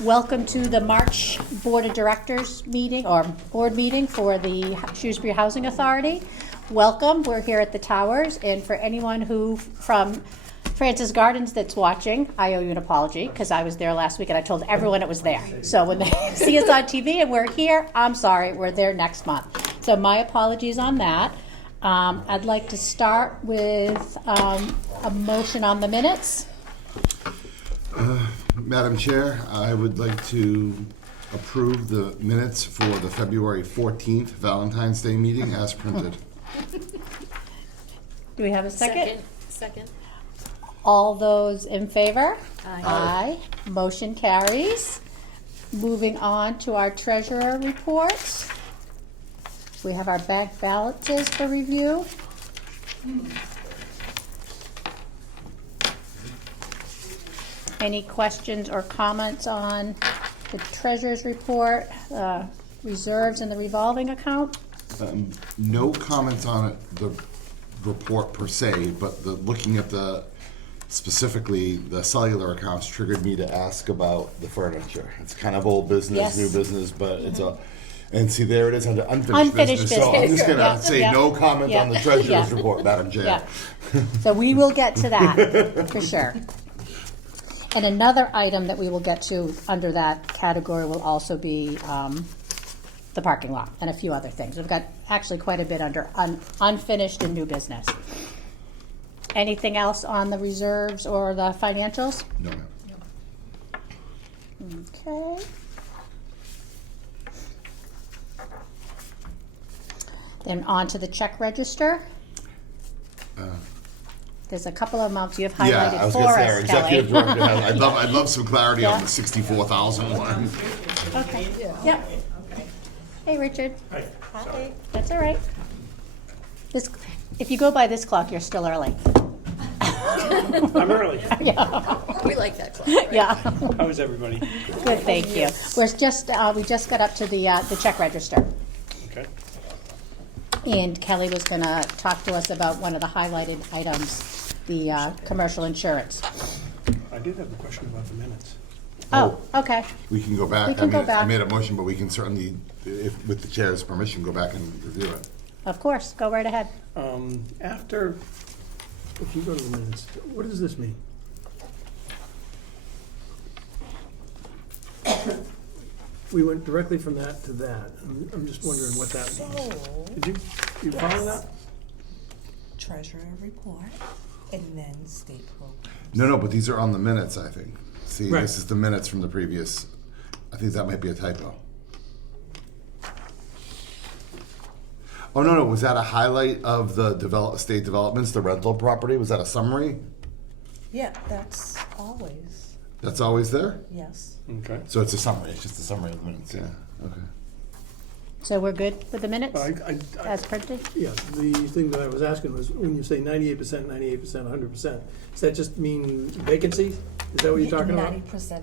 Welcome to the March Board of Directors meeting, or board meeting for the Shrewsbury Housing Authority. Welcome, we're here at the Towers, and for anyone who from Francis Gardens that's watching, I owe you an apology, because I was there last week and I told everyone it was there. So when they see us on TV and we're here, I'm sorry, we're there next month. So my apologies on that. I'd like to start with a motion on the minutes. Madam Chair, I would like to approve the minutes for the February 14th Valentine's Day meeting as printed. Do we have a second? Second. All those in favor? Aye. Aye. Motion carries. Moving on to our treasurer reports. We have our bank balances for review. Any questions or comments on the treasurer's report, reserves in the revolving account? No comments on it, the report per se, but looking at specifically the cellular accounts triggered me to ask about the furniture. It's kind of old business, Yes. new business, but it's and see, there it is under unfinished business. So I'm just gonna say no comment on the treasurer's report, Madam Chair. Yeah. So we will get to that for sure. And another item that we will get to under that category will also be the parking lot and a few other things. We've got actually quite a bit under unfinished and new business. Anything else on the reserves or the financials? No, ma'am. Okay. Then on to the check register. There's a couple of amounts you have Yeah, I highlighted was for gonna say our us, executive Kelly. director has, I'd love some clarity on Yeah. the 64,000 one. Okay, yep. Hey, Richard. Hi. That's all right. If you go by this clock, you're still early. I'm early. Yeah, We like that clock. Right? yeah. How is everybody? Good, thank you. We just got up to the check register. Okay. And Kelly was gonna talk to us about one of the highlighted items, the commercial insurance. I did have a question about the minutes. Oh, okay. We can go back. We can go I back. made a motion, but we can certainly, with the chair's permission, go back and review it. Of course, go right ahead. After, if you go to the minutes, what does this mean? We went directly from that to that. I'm just wondering what that means. So, Did you follow Yes. that? treasurer report, and then state program. No, but these are on the minutes, I think. See, Right. this is the minutes from the previous, I think that might be a typo. Oh, no, was that a highlight of the state developments, the rental property? Was that a summary? Yeah, that's always, That's always there? yes. Okay. So it's a summary, it's just a summary of the minutes, yeah, okay. So we're good with the minutes as I, printed? yeah, the thing that I was asking was, when you say 98%, 100%, does that just mean vacancies? Is that what you're talking about? 90%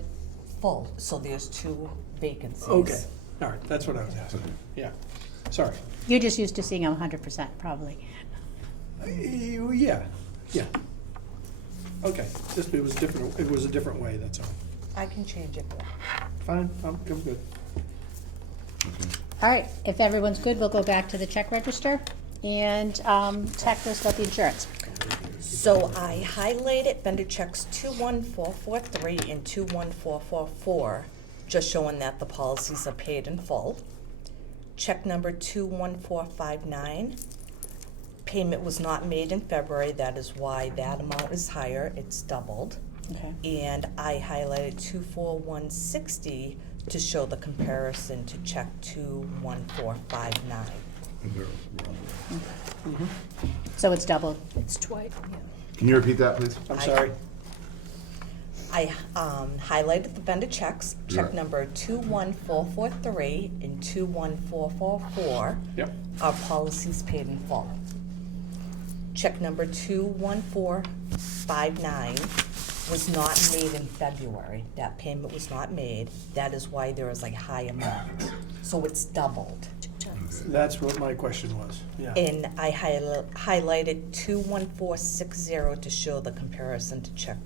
full, so there's 2 vacancies. Okay, all right, that's what I was asking. Yeah, sorry. You're just used to seeing them 100% probably. Yeah. Okay, just, it was different, it was a different way, that's all. I can change it. Fine, I'm good. All right, if everyone's good, we'll go back to the check register and check this about the insurance. So I highlighted vendor checks 21443 and 21444, just showing that the policies are paid in full. Check number 21459, payment was not made in February, that is why that amount is higher, it's doubled. Okay. And I highlighted 24160 to show the comparison to check 21459. So it's doubled. It's twice, yeah. Can you repeat that, please? I'm sorry. I highlighted the vendor checks, check Yeah. number 21443 and 21444. Yep. Our policies paid in full. Check number 21459 was not made in February. That payment was not made. That is why there is a high amount. So it's doubled. That's what my question was, yeah. And I highlighted 21460 to show the comparison to check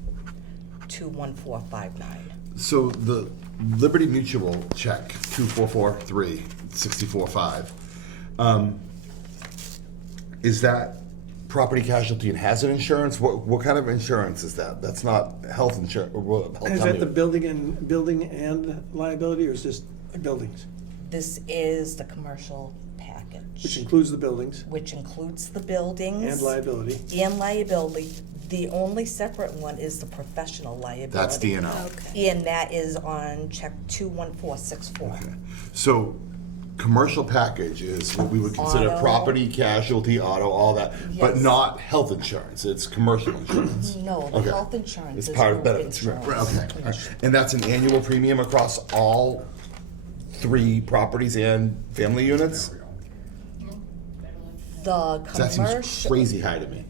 21459. So the Liberty Mutual check, 2443, 64.5, is that property casualty and hazard insurance? What kind of insurance is that? That's not health insurance. Is that the building and liability, or is this buildings? This is the commercial package. Which includes the buildings Which includes the buildings. and liability. And liability. The only separate one is the professional liability. That's D&O. Okay. And that is on check 21464. Okay. So, commercial package is what we would consider Auto. property, casualty, auto, all that, but Yes. not health insurance. It's commercial insurance. No, the Okay. health insurance It's is part of group benefits. Right, insurance. okay. Commercial. And that's an annual premium across all 3 properties and family units? The That seems commercial, crazy high to me.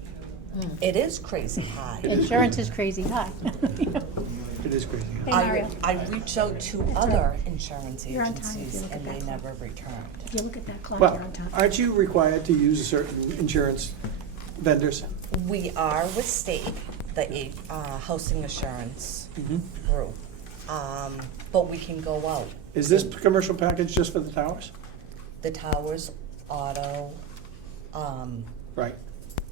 it is crazy high. Insurance is crazy high. It is crazy. Hey, Mario, I reached out to other insurance You're on time if you agencies look at and that they clock. never returned. if you look at that clock, Well, you're on top. aren't you required to use certain insurance vendors? We are with state, the housing assurance Mm-hmm. group, but we can go out. Is this commercial package just for the towers? The towers, auto, Right.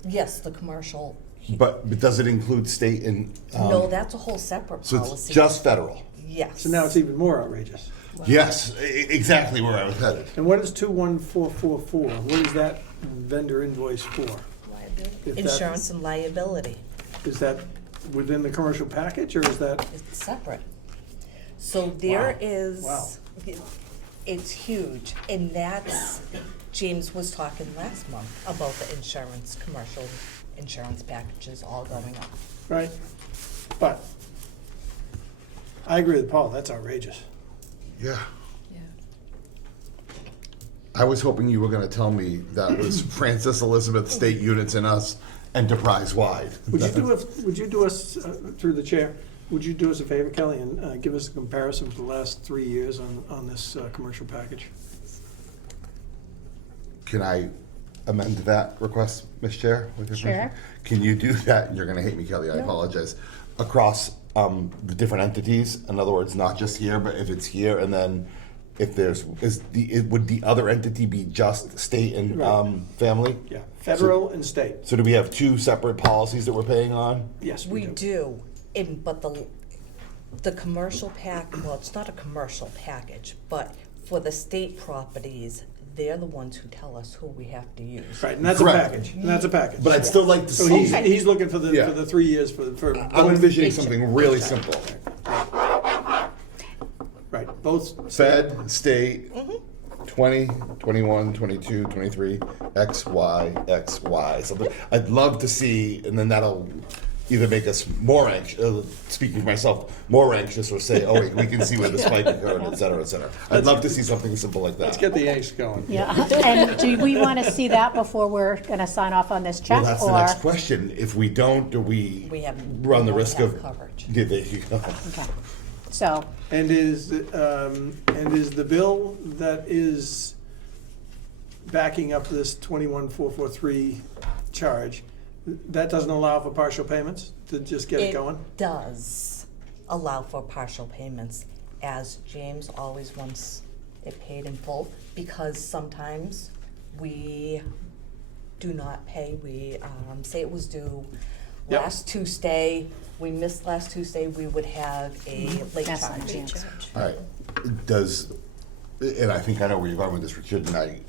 yes, the commercial. But does it include state and? No, that's a whole separate So policy. it's just federal? Yes. So now it's even more outrageous. Yes, exactly where I was headed. And what is 21444? What is that vendor invoice for? If that- Insurance and liability. Is that within the commercial package, or is that? It's separate. So there Wow. is. Wow. It's huge, and that's, James was talking last month about the insurance, commercial insurance packages all going up. Right? But I agree with Paul, that's outrageous. Yeah. I was hoping you were gonna tell me that was Francis Elizabeth State Units and us enterprise-wide. Would you do us, through the chair, would you do us a favor, Kelly, and give us a comparison for the last 3 years on this commercial package? Can I amend that request, Ms. Chair? with your Sure. permission? Can you do that, and you're gonna hate me, Kelly, I apologize, across the different entities? In other words, not just here, but if it's here, and then if there's, would the other entity be just state and Right. family? Yeah, federal and state. So do we have 2 separate policies that we're paying on? Yes, We do, but the commercial well, it's not a commercial package, but for the state properties, they're the ones who tell us who we have to use. Right, and that's a Correct. package, and that's a package. But I'd still like to So see. he's looking for Yeah. the 3 years for I'm both, envisioning something really simple. right, both. Fed, state, 20, 21, 22, 23, X, Y, X, Y. Something I'd love to see, and then that'll either make us more anxious, speaking for myself, more anxious, or say, oh, wait, we can see where the spike occurred, et cetera, et cetera. I'd love to see something simple like Let's that. get the angst going. Yeah, and do we want to see that before we're going to sign off on this check? Well, that's the or- next question. If we don't, do we We have- run the we risk don't of? have coverage. Yeah, there you go. Okay. So, And is the bill that is backing up this 21443 charge, that doesn't allow for partial payments to just get it going? It does allow for partial payments, as James always wants it paid in full, because sometimes we do not pay. We say it was due Yep. last Tuesday, we missed last Tuesday, we would have a late That's charge. fine. All right, does, and I think I know where you're going with this, Richard, and I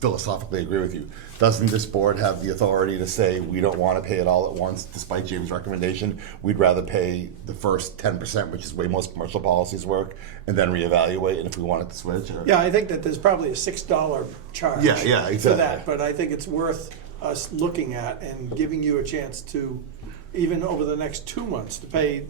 philosophically agree with you. Doesn't this board have the authority to say, we don't want to pay it all at once, despite James' recommendation? We'd rather pay the first 10%, which is the way most commercial policies work, and then reevaluate, and if we wanted to switch, or? Yeah, I think that there's probably a $6 charge. Yeah, yeah, For exactly. that, but I think it's worth us looking at and giving you a chance to, even over the next 2 months, to pay,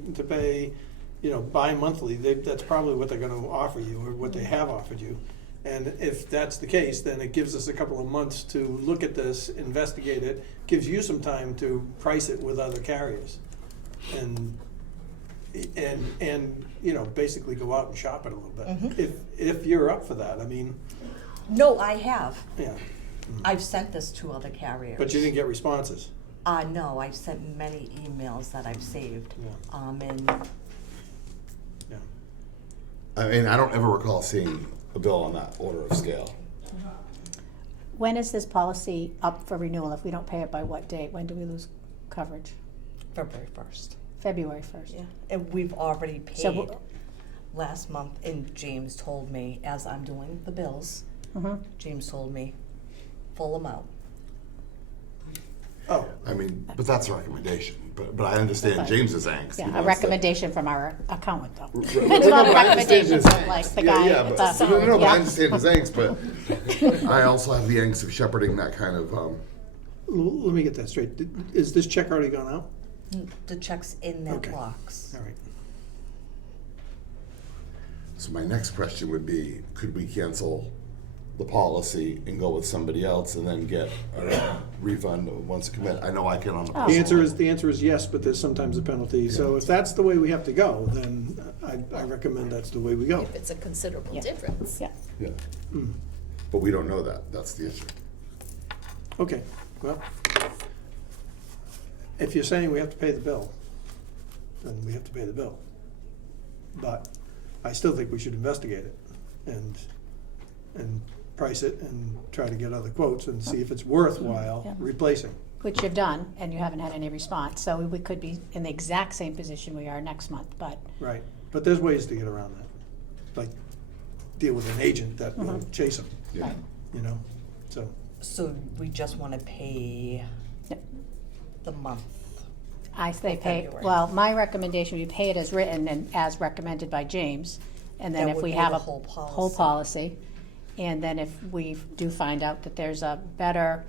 bi-monthly. That's probably what they're gonna offer you, or what they have offered you. And if that's the case, then it gives us a couple of months to look at this, investigate it, gives you some time to price it with other carriers. And basically go out and shop it a little bit. If you're up for that, I mean, No, I have. yeah, I've sent this to other carriers. but you didn't get responses. No, I've sent many emails that I've saved. Yeah. And Yeah. I mean, I don't ever recall seeing a bill on that order of scale. When is this policy up for renewal? If we don't pay it by what date? When do we lose coverage? February 1st. February 1st. Yeah, and we've already So paid w- last month, and James told me, as I'm doing the bills, James told me, full amount. Oh, I mean, but that's a recommendation. But I understand Fine. James's angst. Yeah, you know, a it's recommendation from our accountant, though. Right. It's not a No, I understand recommendation his from angst. like the guy Yeah, at but, the. no, but I yeah. understand his angst, but I also have the angst of shepherding that kind of, let me get that straight. Is this check already gone out? The check's in that Okay. box. All right. so my next question would be, could we cancel the policy and go with somebody else and then get a refund once commit? I know I can on the Oh. personal The answer is yes, but there's sometimes a penalty. So if that's the way we have to go, then I recommend that's the way we go. If it's a considerable Yeah. difference. Yeah, Yeah. But we don't know that. That's the issue. Okay, well, if you're saying we have to pay the bill, then we have to pay the bill. But I still think we should investigate it and price it and try to get other quotes and see if it's worthwhile Yeah. replacing. which you've done, and you haven't had any response, so we could be in the exact same position we are next month, but, Right, but there's ways to get around that, like deal with an agent that will chase them, Yeah. right. you know, so. So we just wanna pay Yep. the month. I say pay, February. well, my recommendation would be pay it as written and as recommended by James. And then That if would we be have the a whole whole policy, and then if we do find out that there's a better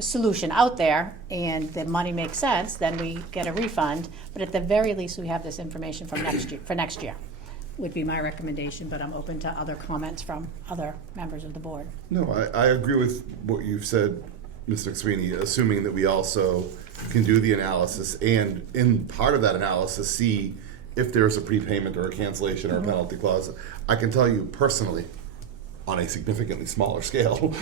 solution out there and the money makes sense, then we get a refund. But at the very least, we have this information from next year, for next year, would be my recommendation, but I'm open to other comments from other members of the board. No, I agree with what you've said, Mr. McSweeney, assuming that we also can do the analysis and in part of that analysis, see if there's a prepayment or a cancellation or a penalty clause. I can tell you personally, on a significantly smaller scale,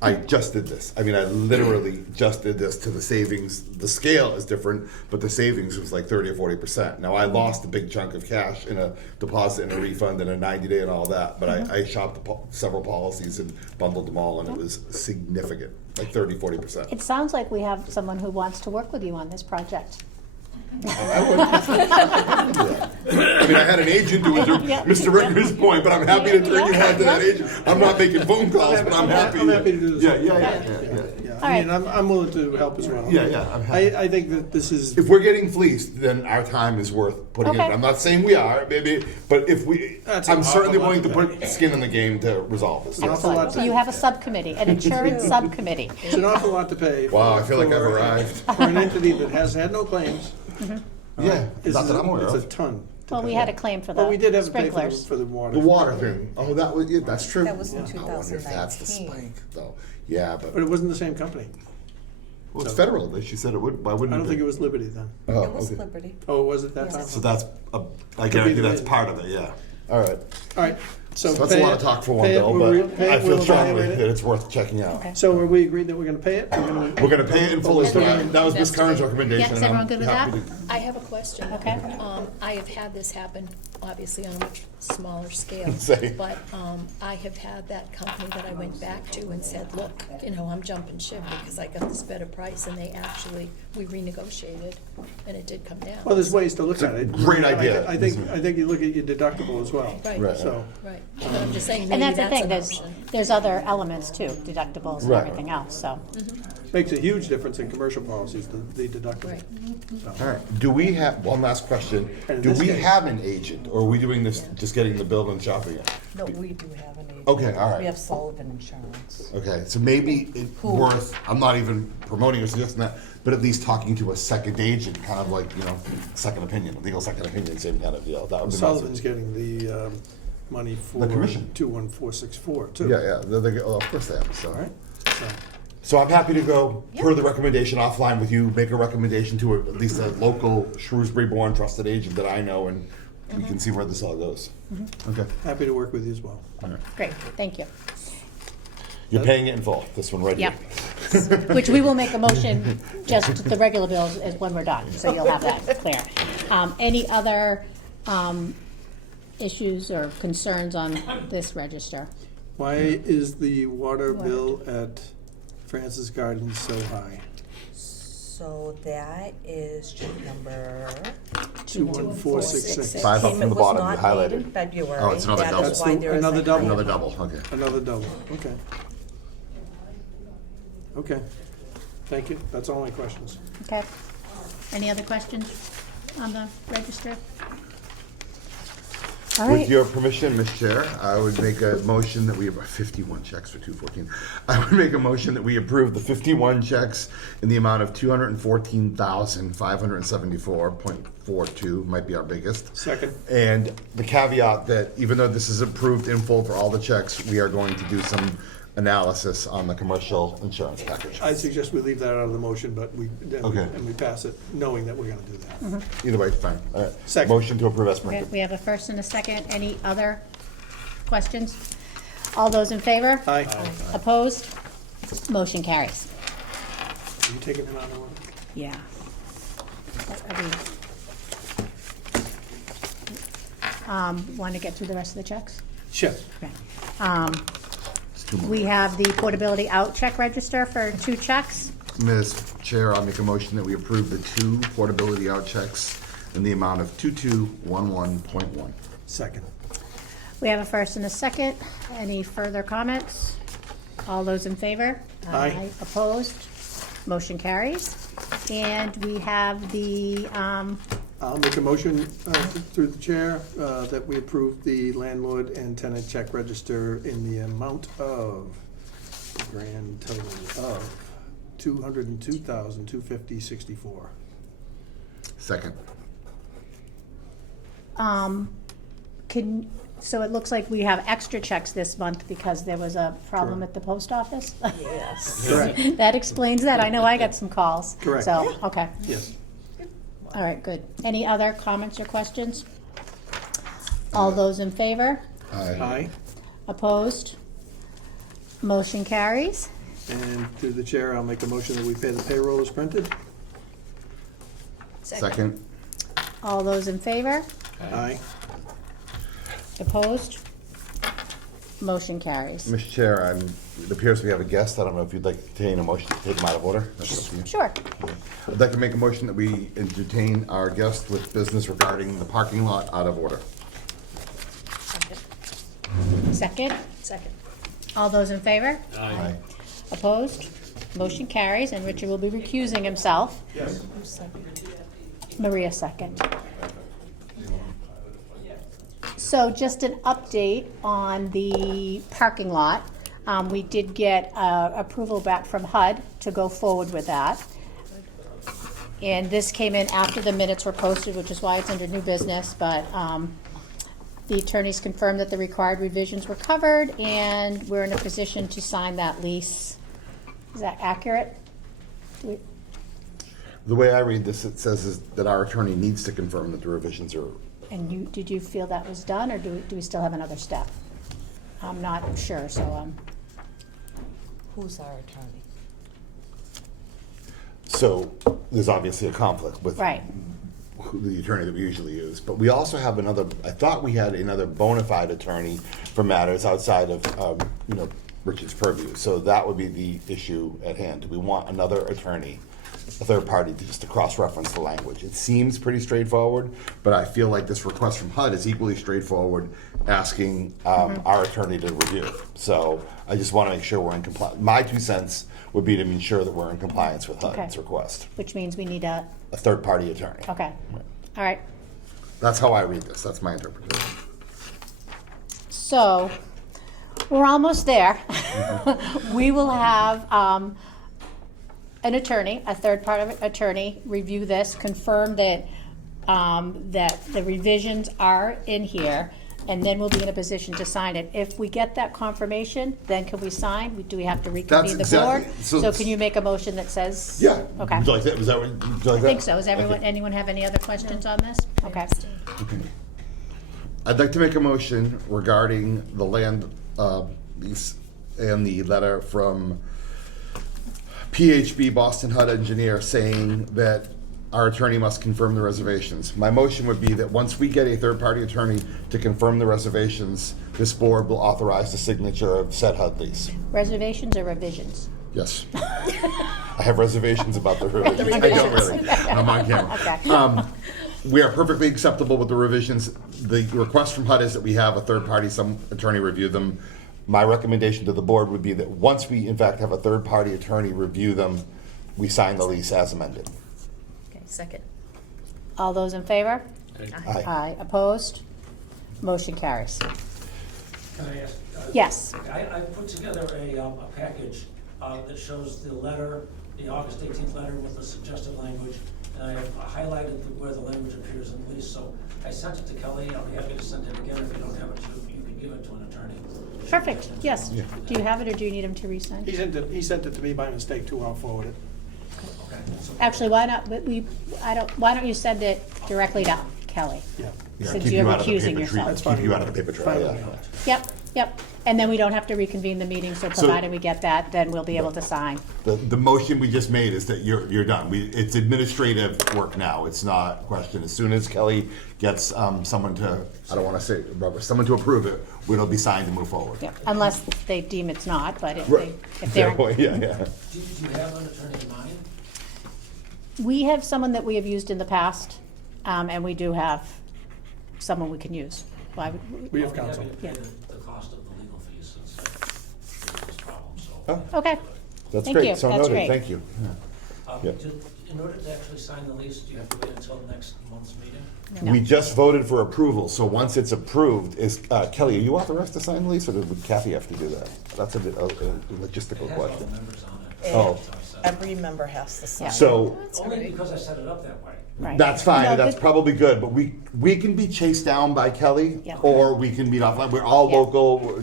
I just did this. I mean, I literally just did this to the savings. The scale is different, but the savings was like 30 or 40%. Now, I lost a big chunk of cash in a deposit and a refund and a 90-day and all that, but I shopped several policies and bundled them all, and it was significant, like 30, 40%. It sounds like we have someone who wants to work with you on this project. I mean, I had an agent who was Yeah. Mr. Ricker's point, but I'm happy to turn you on to that agent. I'm not making phone calls, but I'm happy. I'm happy to do this. Yeah. Yeah, All I mean, right. I'm willing to help as well. Yeah, I'm happy. I think that this is, If we're getting fleeced, then our time is worth putting in. Okay. I'm not saying we are, maybe, but if we, That's an I'm certainly awful lot willing to to put pay. skin in the game to resolve this. An awful lot Excellent. So you have a subcommittee, an insurance subcommittee. it's an awful lot to pay. Wow, I feel like I've for- arrived. For an entity that has had no claims. Yeah, This not is that I'm aware It's a of. ton. to Well, we pay. had a claim for But we did the have to pay sprinklers. for the water. The water thing. Oh, that was, yeah, that's true. That was in I wonder if that's the 2019. spike, though. Yeah, But but, it wasn't the same company. well, it's federal. She said it would, why wouldn't I it don't be? think it was Liberty then. Oh, It was okay. Liberty. Oh, was it that Yes. time? So that's, I be guarantee the that's reason. part of it, yeah. All right. All right, so. So that's a pay lot it- of talk for one pay it, bill, we'll but pay I it, feel we'll strongly evaluate that it. it's worth checking out. Okay. So are we agreed that we're gonna pay it? We're gonna pay it in full. And then That was Ms. Kern's recommendation. Yeah, is and I'm everyone good with happy that? to- I have a question. Okay. I have had this happen, obviously on a much smaller scale. Say. But I have had that company that I went back to and said, look, I'm jumping ship because I got this better price, and they actually, we renegotiated, and it did come down. Well, there's ways to look at it. great idea. I think you look at your deductible as well. Right, So, right. But I'm just saying, And maybe that's the thing, an there's, option. there's other elements too, deductibles and Right. everything else, so. makes a huge difference in commercial policies, the deductible. Right. All right. Do we have, one last question. And in Do this we case- have an agent, or are we doing this, just getting the bill and shopping it? No, we do have an agent. Okay, all right. We have Sullivan Insurance. Okay, so maybe it's worth, I'm not even promoting or suggesting that, but at least talking to a second agent, kind of like, second opinion, legal second opinion, same kind of deal. That would be Sullivan's getting the money for The commission. 21464 too. Yeah, of course they have, so. All right, so, So I'm happy to go, per the recommendation offline with you, make a recommendation to at least a local Shrewsbury-born trusted agent that I know, and we can see where this all goes. Okay. happy to work with you as well. Great, thank you. You're paying it in full, this one right here. Yep. Which we will make a motion, just the regular bills is when we're done, so you'll have that clear. Any other issues or concerns on this register? Why is the water bill at Francis Gardens so high? So that is check number. 21466. Five up from the bottom, you Payment was not made in highlighted. February. Oh, it's another double. That is why That's there is another a double? higher Another payment. double, okay. Another double, okay. Okay, thank you, that's all my questions. Okay. Any other questions on the register? All With right. your permission, Ms. Chair, I would make a motion that we have 51 checks for 214. I would make a motion that we approve the 51 checks in the amount of $214,574.42, might be our biggest. Second. And the caveat that even though this is approved in full for all the checks, we are going to do some analysis on the commercial insurance package. I suggest we leave that out of the motion, but Okay. and we pass it, knowing that we're gonna do that. Either way, fine. Second. Motion to approve as Okay, printed. we have a first and a second. Any other questions? All those in favor? Aye. Opposed? Motion carries. Are you taking them out of order? Yeah. Want to get through the rest of the checks? Sure. Okay. It's two more. We have the portability out check register for 2 checks. Ms. Chair, I'll make a motion that we approve the 2 portability out checks in the amount of 2211.1. Second. We have a first and a second. Any further comments? All those in favor? Aye. Opposed? Motion carries. And we have the, I'll make a motion through the chair that we approve the landlord and tenant check register in the amount of, the grand total of $202,250.64. Second. so it looks like we have extra checks this month because there was a problem at the post office. Yes. Correct. That explains that. I know I got some calls. Correct. So, okay. Yes. All right, good. Any other comments or questions? All those in favor? Aye. Opposed? Motion carries. And through the chair, I'll make a motion that we pay the payroll as printed. Second. All those in favor? Aye. Opposed? Motion carries. Mr. Chair, it appears we have a guest. I don't know if you'd like to entertain a motion to take him out of order. That's up to you. Sure. I'd like to make a motion that we entertain our guest with business regarding the parking lot out of order. Second? Second. All those in favor? Aye. Opposed? Motion carries, and Richard will be recusing himself. Yes. Maria second. So just an update on the parking lot. We did get approval back from HUD to go forward with that. And this came in after the minutes were posted, which is why it's under new business, but the attorneys confirmed that the required revisions were covered, and we're in a position to sign that lease. Is that accurate? The way I read this, it says is that our attorney needs to confirm that the revisions are. And did you feel that was done, or do we still have another step? I'm not sure, so, Who's our attorney? So there's obviously a conflict with right. the attorney that we usually use, but we also have another. I thought we had another bona fide attorney for matters outside of Richard's purview. So that would be the issue at hand. Do we want another attorney, a third party, to cross-reference the language? It seems pretty straightforward, but I feel like this request from HUD is equally straightforward, asking our attorney to review it. So I just want to make sure we're in compliance. My 2 cents would be to ensure that we're in compliance with HUD's Okay. request. Which means we need a, A third-party attorney. okay, all right. That's how I read this. That's my interpretation. So, we're almost there. We will have an attorney, a third-party attorney, review this, confirm that, that the revisions are in here, and then we'll be in a position to sign it. If we get that confirmation, then can we sign? Do we have to reconvene the board? exactly- So can you make a motion that says? Yeah. Okay. Would you like that? Was that? Would you like I think so. Is anyone have any other questions on this? Okay. I'd like to make a motion regarding the land lease and the letter from PHB Boston HUD engineer saying that our attorney must confirm the reservations. My motion would be that once we get a third-party attorney to confirm the reservations, this board will authorize the signature of said HUD lease. Reservations or revisions? Yes. I have reservations about the revisions. I don't really. I'm on camera. Okay. We are perfectly acceptable with the revisions. The request from HUD is that we have a third-party, some attorney review them. My recommendation to the board would be that once we, in fact, have a third-party attorney review them, we sign the lease as amended. Okay, second. All those in favor? Aye. Aye. Opposed? Motion carries. Can I ask? Yes. I put together a package that shows the letter, the August 18th letter with the suggested language, and I have highlighted where the language appears in the lease, so I sent it to Kelly. I'll be happy to send it again if you don't have it, you can give it to an attorney. Perfect, yes. Do you have it, or do you need him to resend? He sent it to me by mistake too, I'll forward it. Okay. So- Actually, why not, why don't you send it directly to Kelly? Yeah. Yeah, Since keep you're you out of the recusing paper trail. yourself. Keep you out of the paper trail, Fine yeah. with me. Yep, yep. And then we don't have to reconvene the meeting, so provided we get that, then we'll be able to sign. The motion we just made is that you're done. It's administrative work now. It's not question. As soon as Kelly gets someone to, I don't want to say, Robert, someone to approve it, it'll be signed and move forward. Yep, unless they deem it's not, but if Right. if they're. Yeah. Do you have an attorney in mind? We have someone that we have used in the past, and we do have someone we can use. Why would- We have I'll be counsel. happy to pay Yeah. the cost of the legal fees since I have this problem, so. Oh, Okay, that's Thank you. great. So That's noted. great. Thank you. Yeah. In order to actually sign the lease, do you have to wait until next month's meeting? We just voted for approval, so once it's approved, is, Kelly, are you authorized to sign the lease, or would Kathy have to do that? That's a logistical It has all question. the members on it. Oh. So I said- Every member has to sign. Yeah. So, Only because I set it up that way. right. that's fine, No, and that's but- probably good, but we can be chased down by Kelly, Yeah. or we can meet offline. We're all Yeah. local.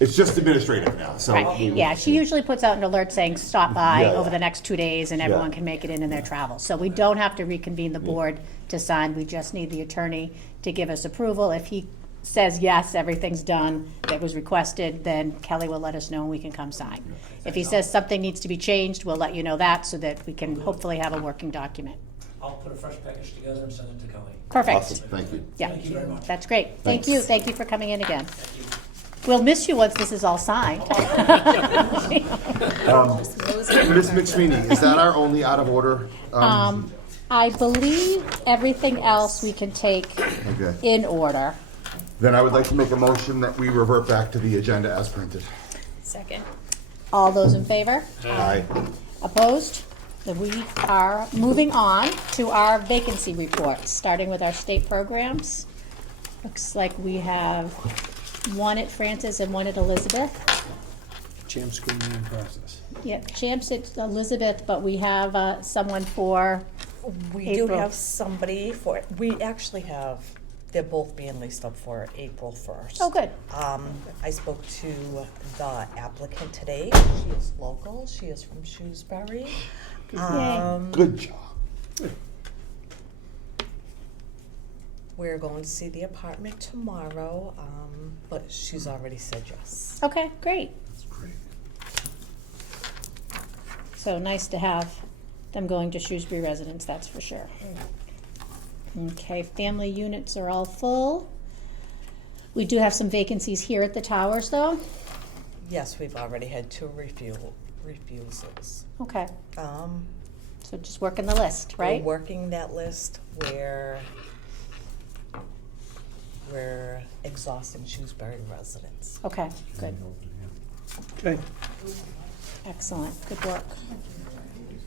It's just administrative now, so. Right, yeah, she usually puts out an alert saying, stop by Yeah, over yeah. the next 2 days, and everyone Yeah. can make it in their travel. So we don't have to reconvene the board to sign, we just need the attorney to give us approval. If he says, yes, everything's done that was requested, then Kelly will let us know and we can come sign. If he says something needs to be changed, we'll let you know that, so that we can hopefully have a working document. I'll put a fresh package together and send it to Kelly. Perfect. Awesome, thank you. Yeah, Thank you very much. that's great. Thank Thanks. you, thank you for coming in again. We'll miss you once this is all signed. Ms. McSweeney, is that our only out of order? I believe everything else we can take Okay. in order. Then I would like to make a motion that we revert back to the agenda as printed. Second. All those in favor? Aye. Opposed? Then we are moving on to our vacancy reports, starting with our state programs. Looks like we have one at Francis and one at Elizabeth. Champ screening in process. Yep, Champs at Elizabeth, but we have someone for, We do April. have somebody for, we actually have, they're both being leased up for April 1st. oh, good. I spoke to the applicant today. She is local. She is from Shrewsbury. Good job. We're going to see the apartment tomorrow, but she's already said yes. Okay, great. So nice to have them going to Shrewsbury residents, that's for sure. Okay, family units are all full. We do have some vacancies here at the towers, though. Yes, we've already had 2 refusals. Okay, Um, so just working the list, right? We're working that list where we're exhausting Shrewsbury residents. Okay, good, Okay. excellent, good work.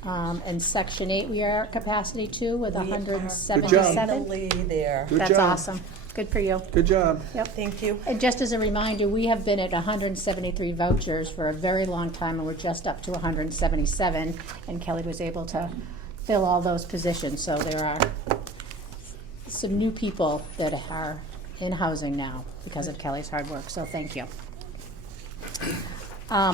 And section 8, we are at capacity 2 with We are 177. finally there. Good That's job. awesome, good for you. Good job. Yep. Thank you. And just as a reminder, we have been at 173 vouchers for a very long time, and we're just up to 177, and Kelly was able to fill all those positions, so there are some new people that are in housing now because of Kelly's hard work, so thank you.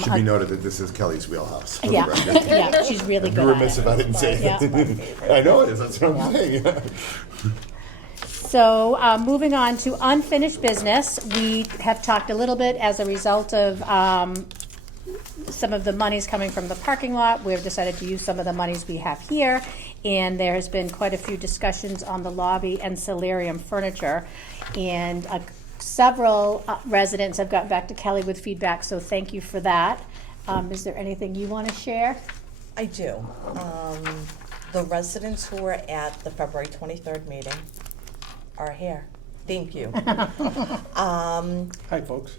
Should be noted that this is Kelly's wheelhouse. for the Yeah, record. yeah, she's really I'd good be at remiss it. if I didn't say Yeah. it. I know it is, that's what I'm saying. So, moving on to unfinished business, we have talked a little bit as a result of some of the monies coming from the parking lot. We've decided to use some of the monies we have here. and there has been quite a few discussions on the lobby and solarium furniture. And several residents have got back to Kelly with feedback, so thank you for that. Is there anything you want to share? I do. The residents who were at the February 23rd meeting are here. Thank you. Hi, folks.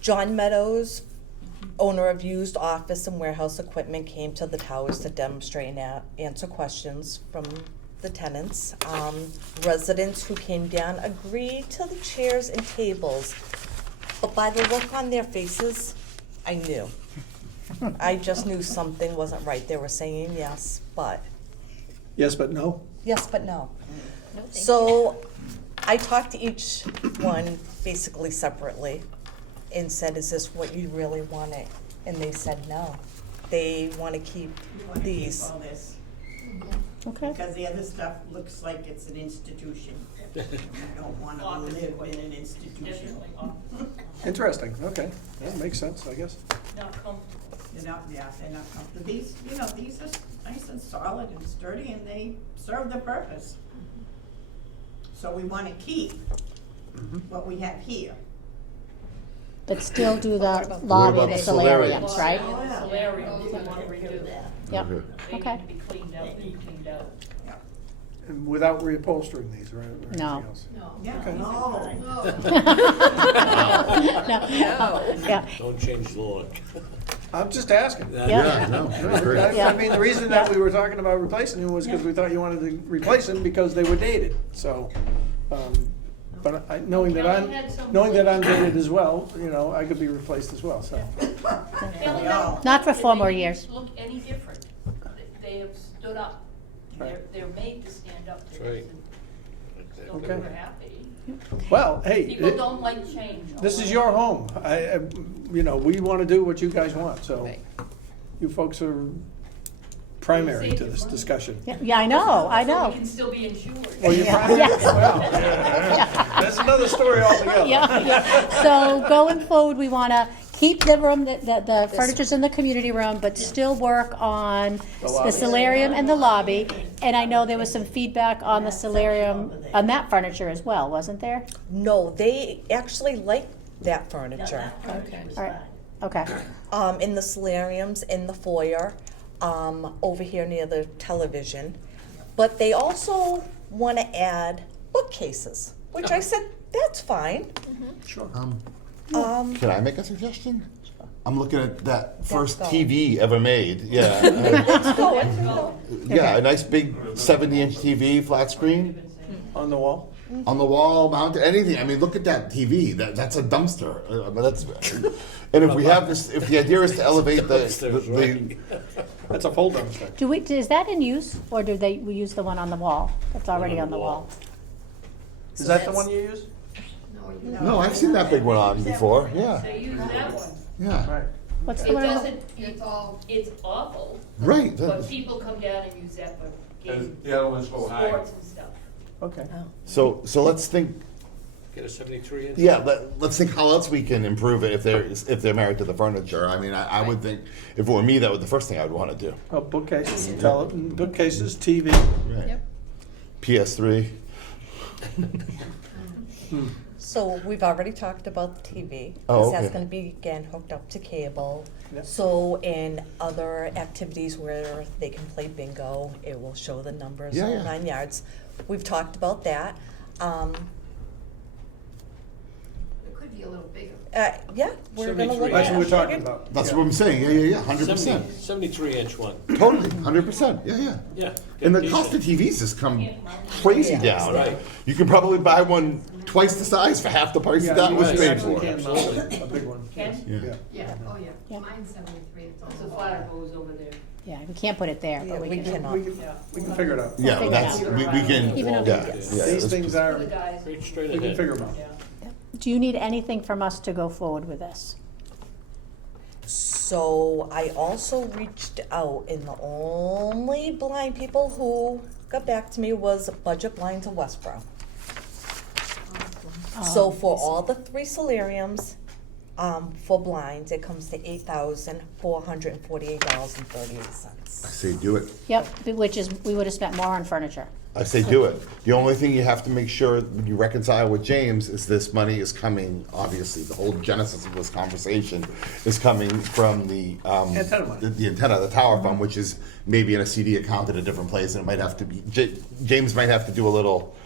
John Meadows, owner of used office and warehouse equipment, came to the towers to demonstrate and answer questions from the tenants. Residents who came down agreed to the chairs and tables, but by the look on their faces, I knew. I just knew something wasn't right. They were saying yes, but Yes, but no? yes, but no. No, thank you. So I talked to each one basically separately and said, is this what you really wanted? And they said no. They want to keep We wanna keep these. all this, Okay. because the other stuff looks like it's an institution. We don't wanna live in an institution. Interesting, okay. That makes sense, I guess. They're not, yeah, they're not comfortable. These, you know, these are nice and solid and sturdy, and they serve the purpose. So we wanna keep what we have here. But still do the What lobby about and the solariums, right? Solariums, we want to redo that. Yep, Okay. They okay. need to be cleaned out, be cleaned out. And without reupholstering these, right? Or anything No. else? Yeah, Okay. Yeah, Don't change the look. I'm just asking. yeah. Yeah, no, I agree. I mean, the reason that we were talking about replacing them was because we thought you wanted to replace them because they were dated, so. But knowing that I'm dated as well, you know, I could be replaced as well, so. Kelly, Not for 4 more they years. Look any different. They have stood up. They're made to stand up to That's right. this. So Okay. we're happy. Well, hey, People don't like change. this is your home. You know, we want to do what you guys want, so you folks are primary to this discussion. Yeah, I know, I So we know. can still be insured. Well, you're Yeah. primary, Yes. well, yeah. That's another story altogether. Yeah, yeah. So going forward, we want to keep the room, the furniture's in the community room, but still work on The the lobby. solarium and the lobby. And I know there was some feedback on the solarium, on that furniture as well, wasn't there? No, they actually like that furniture. Okay. All right, okay. In the solariums, in the foyer, over here near the television. But they also want to add bookcases, which I said, that's fine. Sure. Can I make a suggestion? I'm looking at that first go. TV ever made. Yeah. Let's go, let's go. Yeah, a nice big 70-inch TV, flat screen, On the wall? on the wall, mounted, anything. I mean, look at that TV. That's a dumpster. And if we have this, if the idea is to elevate the That's a fold down thing. Is that in use, or do we use the one on the wall? That's already on the wall. Is that the one you use? no, I've seen that big one on before. Yeah, They use that one. yeah, Right. What's the It one on the? doesn't, it's awful, right. but people come down and use that for games, The other one's so high. sports and stuff. Okay. So let's think. Get a 73 inch? Yeah, let's think how else we can improve it if they're married to the furniture. I mean, I would think if it were me, that was the first thing I'd want to do. Oh, bookcases, bookcases, TV. Right. Yep. PS3. So we've already talked about the TV. Oh, Because that's okay. gonna be, again, hooked up to cable. Yep. So in other activities where they can play bingo, it will show the numbers, Yeah, all yeah. 9 yards. We've talked about that. It could be a little bigger. Yeah, we're gonna look 73. at. That's what we're talking about. That's what I'm saying. Yeah, 100%. 73 inch one. Totally, 100%. Yeah. Yeah. And the Get cost of decent. TVs has come crazy Yeah. down. Right. You can probably buy one twice the size for half the price Yeah, that you was paid actually for. can mount a big one. Ken? Yeah. Yeah, oh yeah. Yeah. Mine's 73, it's There's a also fire hose over there. Yeah, we can't put it there, Yeah, but we we can. cannot. We can figure it out. Yeah, Figure it that's out. we can. Even over Yeah, here. yeah, These that's- things For are, the guys. Straight, straight we can ahead. figure them out. Yeah. Do you need anything from us to go forward with this? So I also reached out, and the only blind people who got back to me was Budget Blinds of Westboro. So for all the 3 solariums For blinds, it comes to $8,448.38. I say do it. Yep, which is, we would have spent more on furniture. I say do it. The only thing you have to make sure when you reconcile with James is this money is coming, obviously, the whole genesis of this conversation is coming from the, Antenna money. the antenna, the tower fund, which is maybe in a CD account at a different place, and it might have to be, James might have to do a little,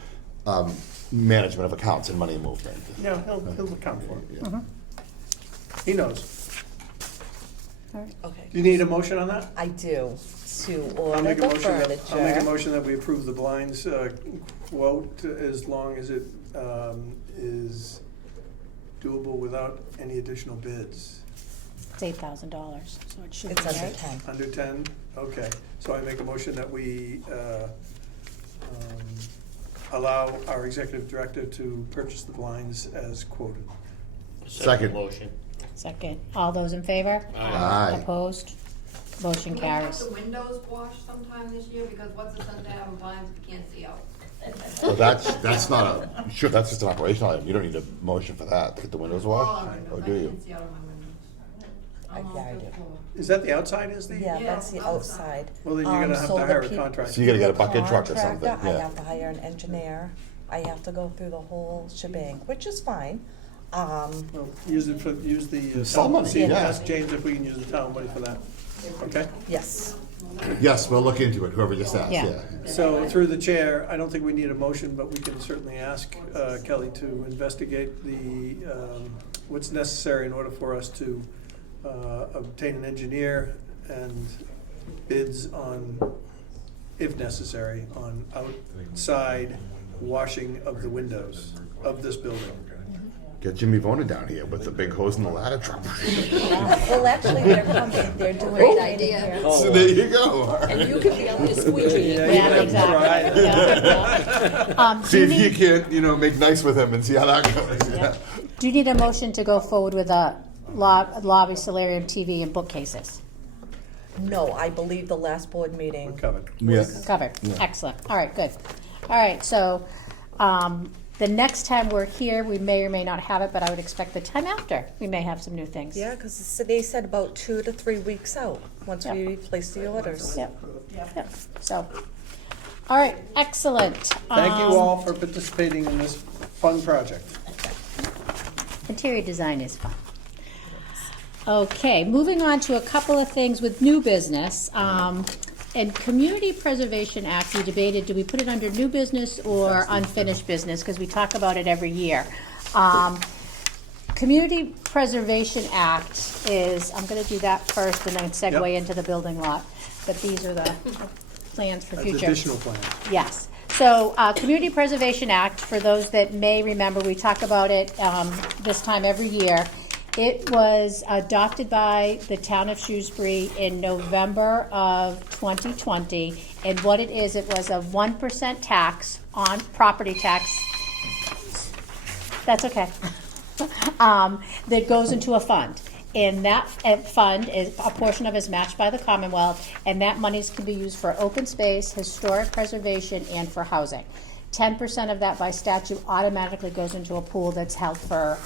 management of accounts and money movement. Yeah, he'll account for it. Yeah. He knows. Okay. Do you need a motion on that? I do, to I'll order make a the motion. I'll make a furniture. motion that we approve the blinds quote as long as it is doable without any additional bids. It's $8,000, so it should be, It's under right? 10. Under 10? Okay. So I make a motion that we allow our executive director to purchase the blinds as quoted. Second. Motion. Second, all those in favor? Aye. Opposed? Motion Can we have carries. the windows washed sometime this year, because what's the sense of having blinds if you can't see out? Well, that's not a, sure, that's just an operational item. You don't need a motion for that, to get the windows washed, or do I you? can't see out of my windows. I'm Yeah, I on do. fifth floor. Is that the outside, is the? Yeah, Yeah, that's the outside. outside. Well, then you're gonna have So to the hire a peop- contractor. So you gotta get a bucket truck or Contractor, something, I yeah. have to hire an engineer, I have to go through the whole shebang, which is fine. Well, use it for, use the. Some money, see, yeah. ask James if we can use the town money for that. Okay? Yes, Yes, we'll look into it, whoever just asked, Yeah. yeah. So through the chair, I don't think we need a motion, but we can certainly ask Kelly to investigate the, what's necessary in order for us to obtain an engineer and bids on, if necessary, on outside washing of the windows of this building. Get Jimmy Bona down here with the big hose and the ladder truck. well, actually, they're coming, they're doing. Great idea. So there you go. And you could be out there squeegee. Yeah, exactly. Yeah. See if you can't, make nice with him and see how that goes. Yeah. Do you need a motion to go forward with a lobby, solarium, TV, and bookcases? No, I believe the last board meeting. We're covered. Yeah. Covered. Excellent. All right, good. All right, so the next time we're here, we may or may not have it, but I would expect the time after, we may have some new things. Yeah, because they said about 2 to 3 weeks out, once Yep. we place the orders. Yep. Yep. So, all right, excellent. Thank you all for participating in this fun project. Interior design is fun. Okay, moving on to a couple of things with new business. And Community Preservation Act, we debated, do we put it under new business or unfinished business? Because we talk about it every year. Community Preservation Act is, I'm gonna do that first and then segue Yep. into the building lot. But these are the plans for That's future. additional plans. Yes. So, Community Preservation Act, for those that may remember, we talk about it this time every year. It was adopted by the town of Shrewsbury in November of 2020. And what it is, it was a 1% tax on property tax. That's okay. That goes into a fund. And that fund is, a portion of it is matched by the Commonwealth, and that monies can be used for open space, historic preservation, and for housing. 10% of that by statute automatically goes into a pool that's held for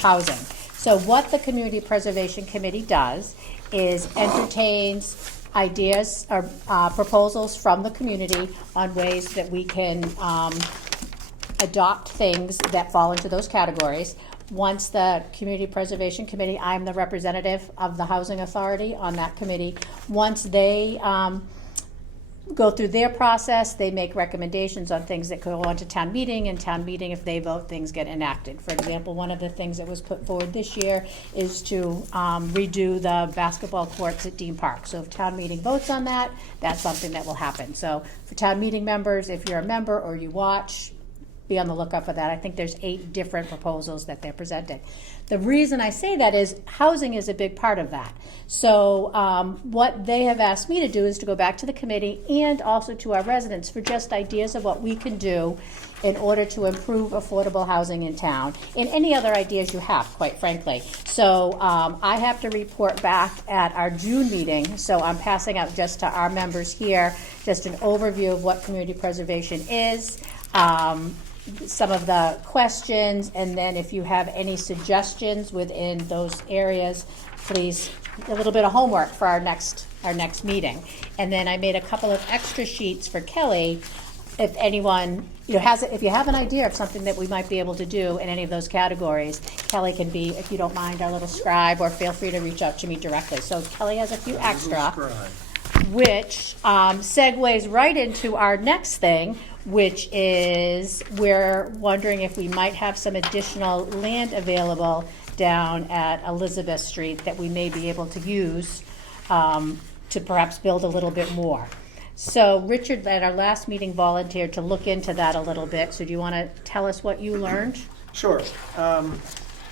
housing. So what the Community Preservation Committee does is entertains ideas or proposals from the community on ways that we can adopt things that fall into those categories. Once the Community Preservation Committee, I'm the representative of the Housing Authority on that committee. Once they go through their process, they make recommendations on things that go on to town meeting, and town meeting, if they vote, things get enacted. For example, one of the things that was put forward this year is to redo the basketball courts at Dean Park. So if town meeting votes on that, that's something that will happen. So for town meeting members, if you're a member or you watch, be on the lookout for that. I think there's 8 different proposals that they're presenting. The reason I say that is housing is a big part of that. So what they have asked me to do is to go back to the committee and also to our residents for just ideas of what we can do in order to improve affordable housing in town, and any other ideas you have, quite frankly. So I have to report back at our June meeting, so I'm passing out just to our members here, just an overview of what community preservation is, some of the questions, and then if you have any suggestions within those areas, please, a little bit of homework for our next meeting. And then I made a couple of extra sheets for Kelly, if anyone, if you have an idea of something that we might be able to do in any of those categories, Kelly can be, if you don't mind, our little scribe, or feel free to reach out to me directly. So Kelly has a few extra, which segues right into our next thing, which is we're wondering if we might have some additional land available down at Elizabeth Street that we may be able to use to perhaps build a little bit more. So Richard, at our last meeting, volunteered to look into that a little bit. So do you want to tell us what you learned? Sure.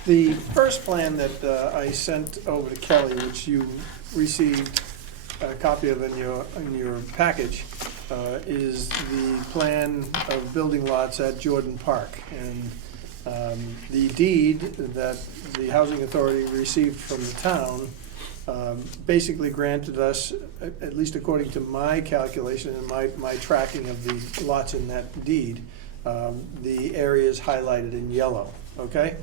The first plan that I sent over to Kelly, which you received a copy of in your package, is the plan of building lots at Jordan Park. And the deed that the Housing Authority received from the town basically granted us, at least according to my calculation and my tracking of the lots in that deed, the areas highlighted in yellow, okay?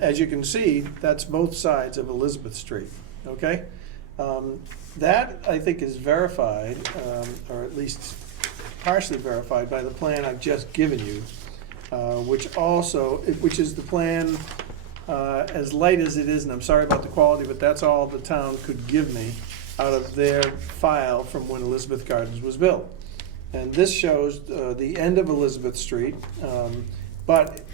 As you can see, that's both sides of Elizabeth Street, okay? That, I think, is verified, or at least partially verified by the plan I've just given you, which is the plan as light as it is, and I'm sorry about the quality, but that's all the town could give me out of their file from when Elizabeth Gardens was built. And this shows the end of Elizabeth Street, but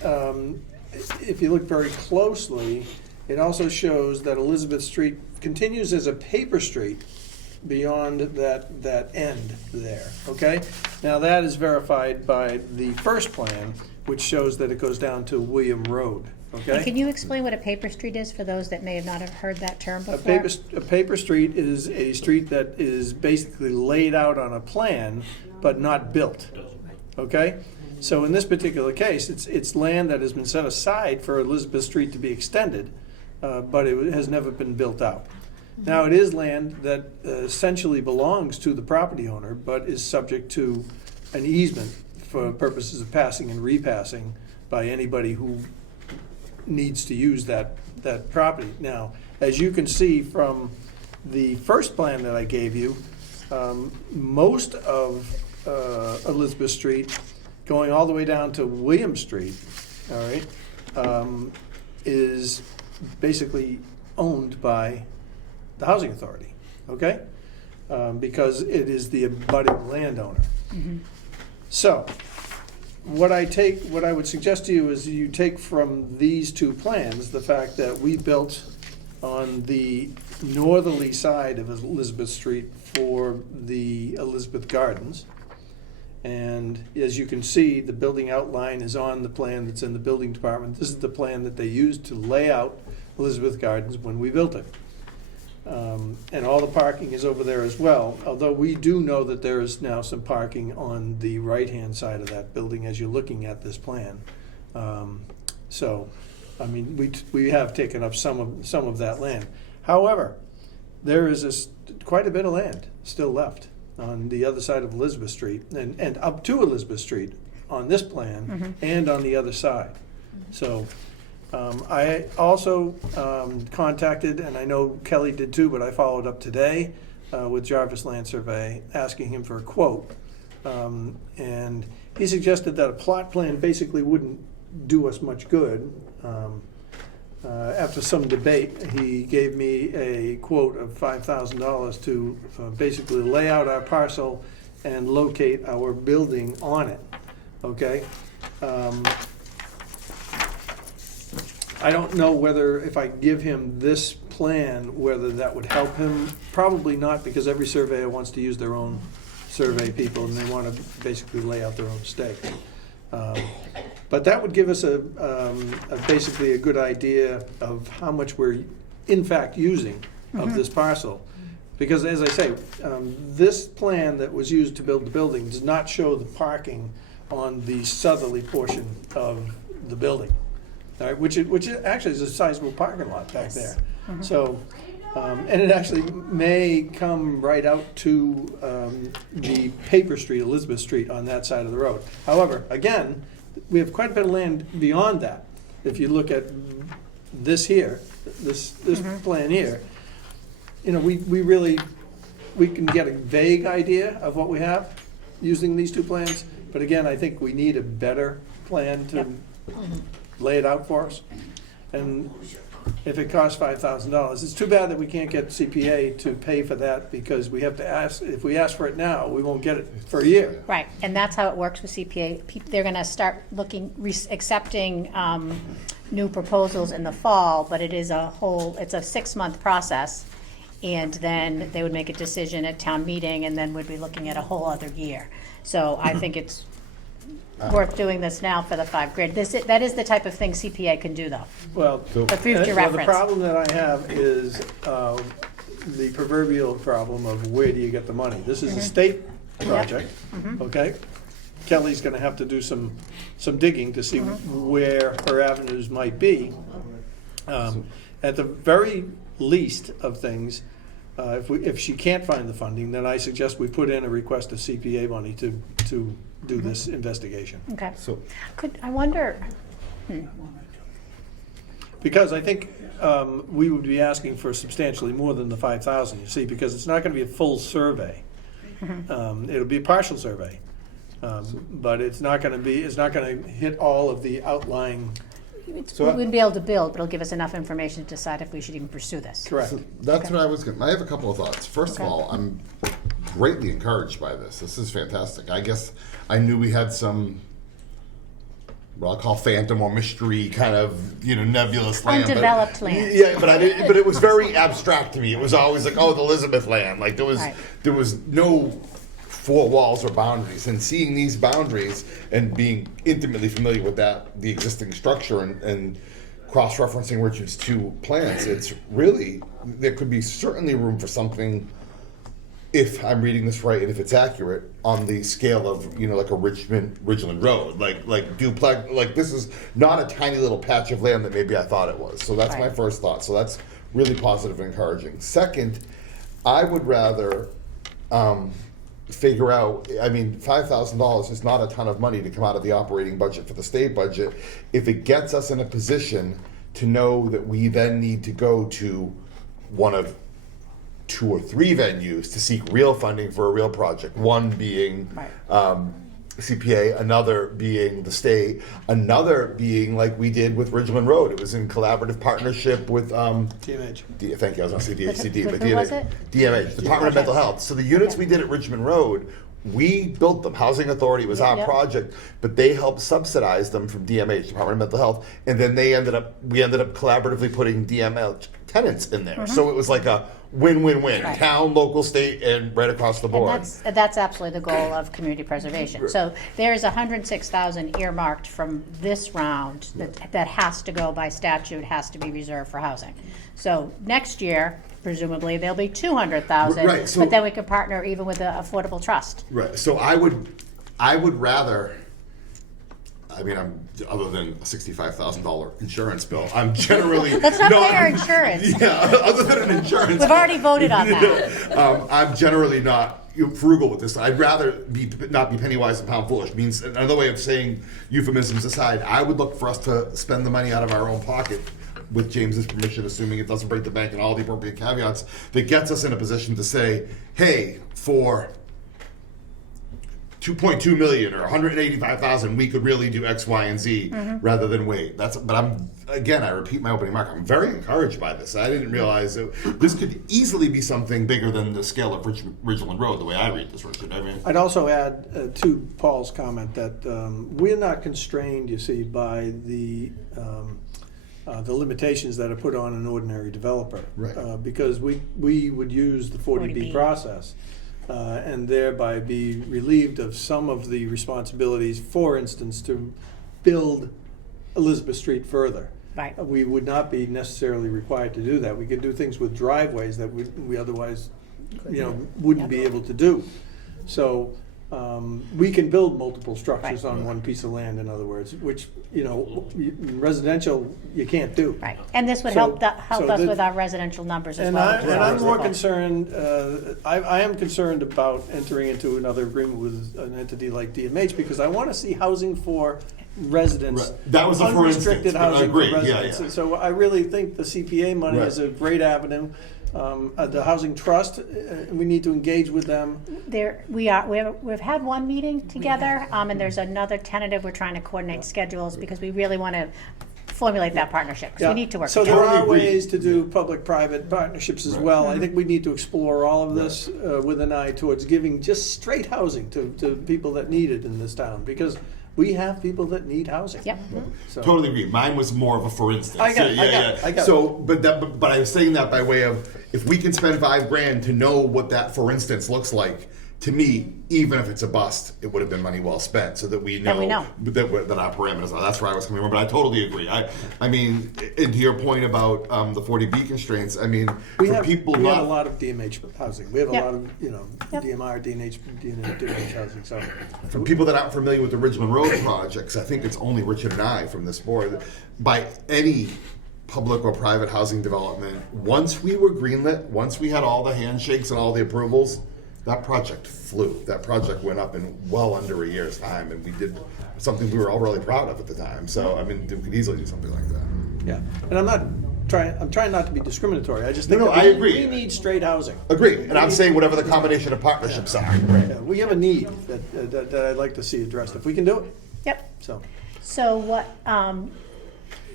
if you look very closely, it also shows that Elizabeth Street continues as a paper street beyond that end there, okay? Now that is verified by the first plan, which shows that it goes down to William Road, okay? And can you explain what a paper street is for those that may not have heard that term before? A paper street is a street that is basically laid out on a plan, but not built, okay? So in this particular case, it's land that has been set aside for Elizabeth Street to be extended, but it has never been built out. Now, it is land that essentially belongs to the property owner, but is subject to an easement for purposes of passing and repassing by anybody who needs to use that property. Now, as you can see from the first plan that I gave you, most of Elizabeth Street, going all the way down to William Street, all right, is basically owned by the Housing Authority, okay? Because it is the abutting landowner. Mm-hmm. So, what I would suggest to you is you take from these two plans the fact that we built on the northerly side of Elizabeth Street for the Elizabeth Gardens. And as you can see, the building outline is on the plan that's in the building department. This is the plan that they used to lay out Elizabeth Gardens when we built it. And all the parking is over there as well, although we do know that there is now some parking on the right-hand side of that building as you're looking at this plan. So, I mean, we have taken up some of that land. However, there is quite a bit of land still left on the other side of Elizabeth Street and up to Elizabeth Street on this plan and on the other side. So I also contacted, and I know Kelly did too, but I followed up today with Jarvis Land Survey, asking him for a quote. And he suggested that a plot plan basically wouldn't do us much good. After some debate, he gave me a quote of $5,000 to basically lay out our parcel and locate our building on it, okay? I don't know whether, if I give him this plan, whether that would help him. Probably not, because every surveyor wants to use their own survey people, and they want to basically lay out their own stake. But that would give us basically a good idea of how much we're in fact using of this parcel. Because as I say, this plan that was used to build the building does not show the parking on the southerly portion of the building. All right, which actually is a sizable parking lot back there. So, and it actually may come right out to the paper street, Elizabeth Street, on that side of the road. However, again, we have quite a bit of land beyond that. If you look at this here, this plan here, you know, we really, we can get a vague idea of what we have using these two plans, but again, I think we need a better plan to lay it out for us. And if it costs $5,000, it's too bad that we can't get CPA to pay for that, because we have to ask, if we ask for it now, we won't get it for a year. Right, and that's how it works with CPA. They're gonna start accepting new proposals in the fall, but it's a 6-month process. And then they would make a decision at town meeting, and then we'd be looking at a whole other year. So I think it's worth doing this now for the $5,000. That is the type of thing CPA can do, though. Well, For future well, the reference. problem that I have is the proverbial problem of where do you get the money? This is a state project, okay? Kelly's gonna have to do some digging to see where her avenues might be. At the very least of things, if she can't find the funding, then I suggest we put in a request of CPA money to do this investigation. Okay. So, I wonder, Because I think we would be asking for substantially more than the 5,000, you see, because it's not gonna be a full survey. It'll be a partial survey, but it's not gonna hit all of the outlying. we wouldn't be able to build, but it'll give us enough information to decide if we should even pursue this. Correct. so that's what I was gonna, I have a couple of thoughts. First Okay. of all, I'm greatly encouraged by this. This is fantastic. I guess I knew we had some, what I'll call phantom or mystery kind of, nebulous land. Undeveloped land. Yeah, but but it was very abstract to me. It was always like, oh, the Elizabeth land. Like Right. there was no four walls or boundaries. And seeing these boundaries and being intimately familiar with the existing structure and cross-referencing Richard's two plans, it's really, there could be certainly room for something, if I'm reading this right and if it's accurate, on the scale of, like a Ridgeland Road, like duplex, like this is not a tiny little patch of land that maybe I thought it was. So that's my Right. first thought. So that's really positive and encouraging. Second, I would rather figure out, $5,000 is not a ton of money to come out of the operating budget for the state budget. If it gets us in a position to know that we then need to go to one of 2 or 3 venues to seek real funding for a real project, one being CPA, another being the state, another being like we did with Ridgeland Road. It was in collaborative partnership with TMH. thank you, I was going to say DHCD, but who was it? DMH, Department of Mental Health. So the units we did at Richmond Road, we built them. Housing Authority was our Yep. project, but they helped subsidize them from DMH, Department of Mental Health, and then we ended up collaboratively putting DMH tenants in there. So it was like a win-win-win, Right. town, local, state, and right across the board. And that's absolutely the goal of community preservation. So there's 106,000 earmarked from this round that has to go by statute, has to be reserved for housing. So next year, presumably, there'll be 200,000, Right, so- but then we could partner even with the Affordable Trust. Right. So I would rather. I'm other than a $65,000 insurance bill. I'm generally That's not fair insurance. Yeah, other than an insurance. We've already voted on that. I'm generally not frugal with this. I'd rather not be penny wise and pound foolish. Means another way of saying euphemisms aside, I would look for us to spend the money out of our own pocket, with James's permission, assuming it doesn't break the bank and all the appropriate caveats, that gets us in a position to say, hey, for $2.2 million or $185,000, we could really do X, Y, and Z rather than wait. But I repeat my opening remark. I'm very encouraged by this. I didn't realize this could easily be something bigger than the scale of Ridgeland Road, the way I read this, Richard. I'd also add to Paul's comment that we're not constrained, you see, by the limitations that are put on an ordinary developer. Right. Because we would use the 40B 40B. process and thereby be relieved of some of the responsibilities, for instance, to build Elizabeth Street further. Right. We would not be necessarily required to do that. We could do things with driveways that we otherwise, wouldn't be able to do. So we can build multiple structures Right. on one piece of land, in other words, which, residential, you can't do. Right, and this would So- help so us this- with our residential numbers as And well. I'm more concerned, I am concerned about entering into another agreement with an entity like DMH, because I want to see housing for residents. Right. That was a for instance, Unrestricted but I housing for agree. Yeah, residents. yeah. And so I really think the CPA money Right. is a great avenue. The Housing Trust, we need to engage with them. We've had one meeting together, and there's another tentative, we're trying to coordinate schedules, because we really want to formulate that partnership, because we need to work So together. there are Totally agree. ways to do public-private partnerships as well. I think we need to explore all of this with an eye towards giving just straight housing to people that need it in this town, because we have people that need housing. Yep. So- Totally agree. Mine was more of a for instance. I got it, I got it. So, but I was saying that by way of, if we can spend $5,000 to know what that for instance looks like, to me, even if it's a bust, it would have been money well spent, so that we know, That we know. that our parameters are. That's where I was coming from. But I totally agree. I mean, and to your point about the 40B constraints, I mean, We for have people a not. lot of DMH housing. We have a Yep. lot of, Yep. DMR, DMH housing, so. For people that aren't familiar with the Ridgeland Road projects, I think it's only Richard and I from this board, by any public or private housing development, once we were greenlit, once we had all the handshakes and all the approvals, that project flew. That project went up in well under a year's time, and we did something we were all really proud of at the time. So, I mean, we could easily do something like that. Yeah, and I'm trying not to be discriminatory. I just think No, that I agree. we need straight housing. Agreed, and I'm saying whatever the combination of partnerships are. Yeah, we have a need that I'd like to see addressed, if we can do it, Yep, so. so what,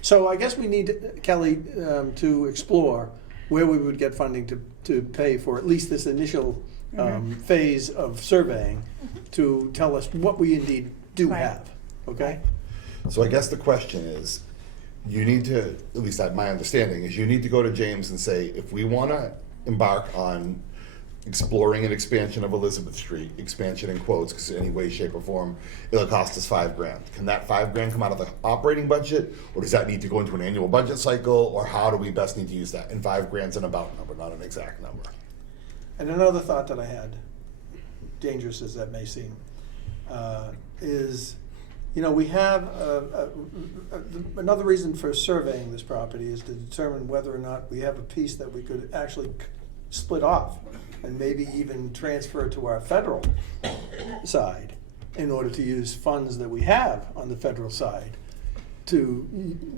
So I guess we need, Kelly, to explore where we would get funding to pay for at least this initial phase of surveying, to tell us what we indeed do Right. have, okay? So I guess the question is, you need to, at least my understanding is, you need to go to James and say, if we want to embark on exploring an expansion of Elizabeth Street, expansion in quotes, because in any way, shape, or form, it'll cost us $5,000. Can that $5,000 come out of the operating budget, or does that need to go into an annual budget cycle, or how do we best need to use that? And $5,000's an about number, not an exact number. And another thought that I had, dangerous as that may seem, is, we have, another reason for surveying this property is to determine whether or not we have a piece that we could actually split off and maybe even transfer to our federal side in order to use funds that we have on the federal side to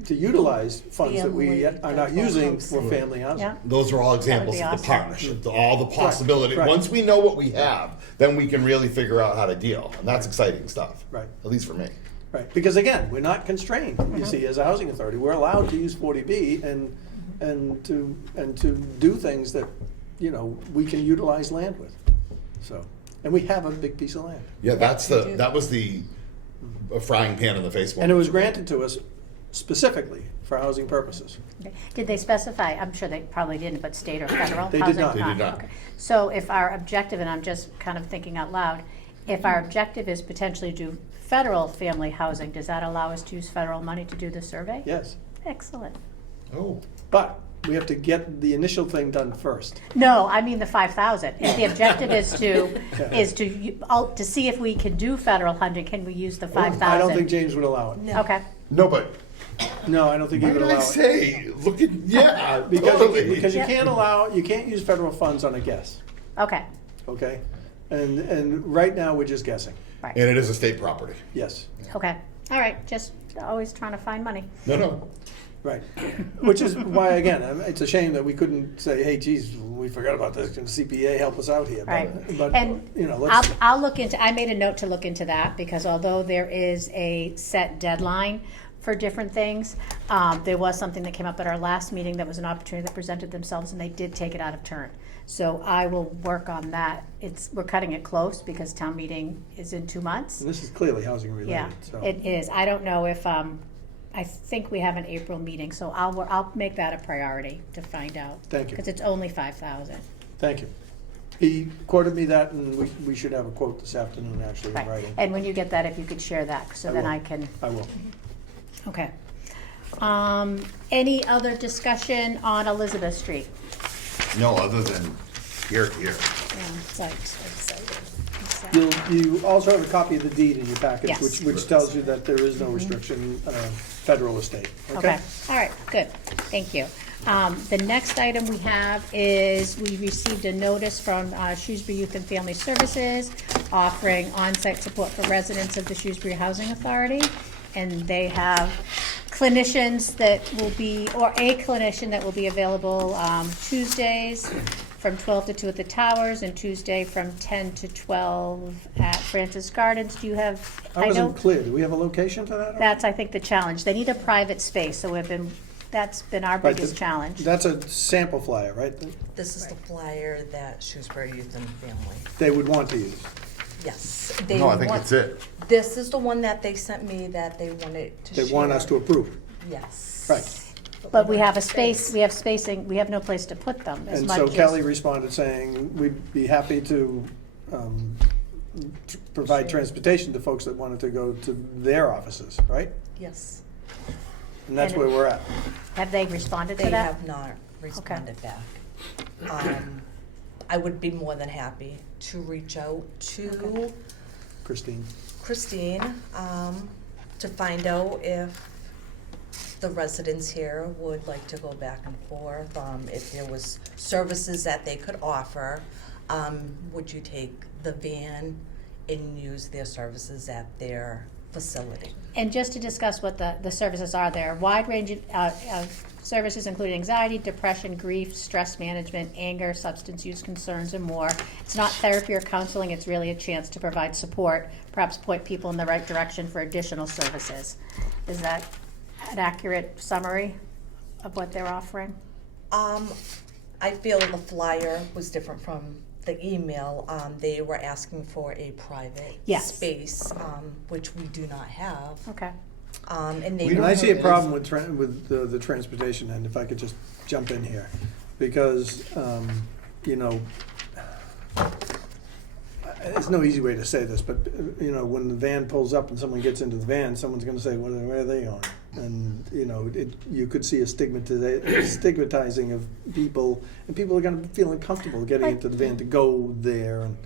utilize funds that we are not using for family housing. yeah, Those are all examples be of the awesome. partnership, all the possibility. right. Once we know what we have, then we can really figure out how to deal, and that's exciting stuff. Right. At least for me. Right, because again, we're not constrained, you see, as a housing authority. We're allowed to use 40B and to do things that, we can utilize land with. So, and we have a big piece of land. Yeah, that was the frying pan in the face one. And it was granted to us specifically for housing purposes. Okay. Did they specify, I'm sure they probably didn't, but state or federal? They did housing? not. They did not. Okay. So if our objective, and I'm just kind of thinking out loud, if our objective is potentially do federal family housing, does that allow us to use federal money to do the survey? Yes, Excellent. Oh. but we have to get the initial thing done first. No, I mean the 5,000. If the objective is to see if we can do federal funding, can we use the 5,000? I don't think James would allow it. Okay, No, but No, I don't think he what would did I allow it. say? Look at, yeah, Because totally. you can't use federal funds on a guess, okay, okay? And right now, we're just guessing, right, And it is a state property. yes. okay. All right, just always trying to find money. No. Right, which is why, again, it's a shame that we couldn't say, hey, geez, we forgot about this, can CPA help us out here? Right. But, And let's, I'll look into, I made a note to look into that, because although there is a set deadline for different things, there was something that came up at our last meeting that was an opportunity that presented themselves, and they did take it out of turn. So I will work on that. We're cutting it close because town meeting is in 2 months. this is clearly housing Yeah, related, so. it is. I don't know if, I think we have an April meeting, so I'll make that a priority to find out. Thank you. Because it's only 5,000. Thank you. He quoted me that, and we should have a quote this afternoon, actually, in Right. writing. And when you get that, if you could share that, so I then will. I can, I will. okay. Any other discussion on Elizabeth Street? No, other than here. Yeah, it's like, excited. You also have a copy of the deed in your package, Yes. which tells you that there is no restriction, federal estate, Okay, all right, good, thank you. The next item we have is, we received a notice from Shrewsbury Youth and Family Services offering on-site support for residents of the Shrewsbury Housing Authority. And they have clinicians that will be, or a clinician that will be available Tuesdays from 12 to 2 at the Towers, and Tuesday from 10 to 12 at Francis Gardens. Do you have, I wasn't clear, do we have a location for that? that's, I think, the challenge. They need a private space, so that's been our Right, biggest challenge. That's a sample flyer, right? This is the flyer that Shrewsbury Youth and Family, They would want to use. yes. No, I think it's it. This is the one that they sent me that they wanted to share. They want us to approve. Yes. Right. But we have a space, we have spacing, we have no place to put them as And much so as. Kelly responded saying, we'd be happy to provide transportation to folks that wanted to go to their offices, right? Yes. And that's And- where we're at. Have they responded to They that? have not responded back. I would be more than happy to reach out to Christine. Christine, to find out if the residents here would like to go back and forth, if there was services that they could offer. Would you take the van and use their services at their facility? And just to discuss what the services are there, wide range of services including anxiety, depression, grief, stress management, anger, substance use concerns, and more. It's not therapy or counseling, it's really a chance to provide support, perhaps point people in the right direction for additional services. Is that an accurate summary of what they're offering? I feel the flyer was different from the email. They were asking for a private Yes. space, which we do not have. Okay. And they And I see a problem with the transportation end, if I could just jump in here. Because, you know, there's no easy way to say this, but, you know, when the van pulls up and someone gets into the van, someone's gonna say, where are they on? And, you know, you could see a stigmatizing of people, and people are gonna feel uncomfortable getting into the van to go there, and,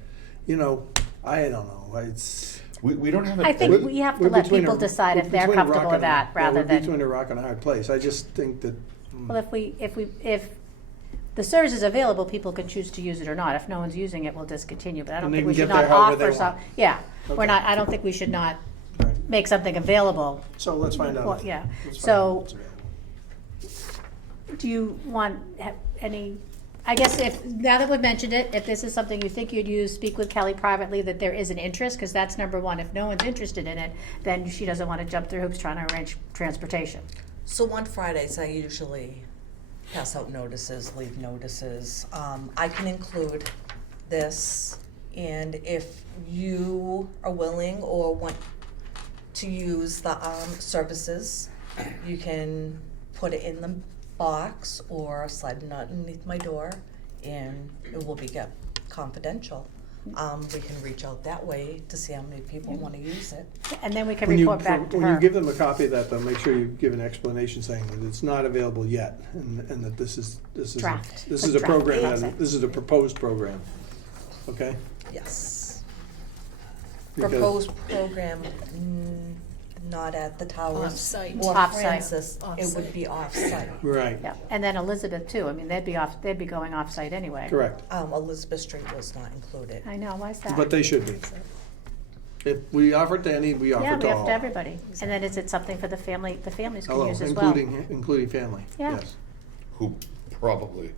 you know, I don't know, it's. We don't have. I think we have to We're let between people a- decide if we're they're between a rock comfortable with and a- that, yeah, rather we're than. between a rock and a hard place. I just think that. Well, if the service is available, people can choose to use it or not. If no one's using it, we'll discontinue, but I don't And they think we can should get not there however they offer some, want. yeah. Okay. We're not, I don't think we should not Right. make something available. So let's find out. Well, yeah. Let's find So- out what's available. Do you want any, I guess if, now that we've mentioned it, if this is something you think you'd use, speak with Kelly privately that there is an interest, because that's number one. If no one's interested in it, then she doesn't want to jump through hoops trying to arrange transportation. So on Fridays, I usually pass out notices, leave notices. I can include this, and if you are willing or want to use the services, you can put it in the box or slide it underneath my door, and it will be kept confidential. We can reach out that way to see how many people want to use it. And then we can When you, report back to when you her. give them a copy of that, though, make sure you give an explanation saying that it's not available yet, and that this is Draft. this Like is a draft. program, Concept. this is a proposed program, okay? Yes. Because- Proposed program, not at the towers. Off-site. Or Off-site. Francis, it Off-site. would be off-site. Right, Yeah, and then Elizabeth too. I mean, they'd be going off-site anyway. correct, Elizabeth Street was not included. I know, why's that? but they should be. If we offer it to any, we Yeah, offer we to have all. to everybody. And then is it something for the families can Hello, use as well? including family, Yeah. yes. Who probably.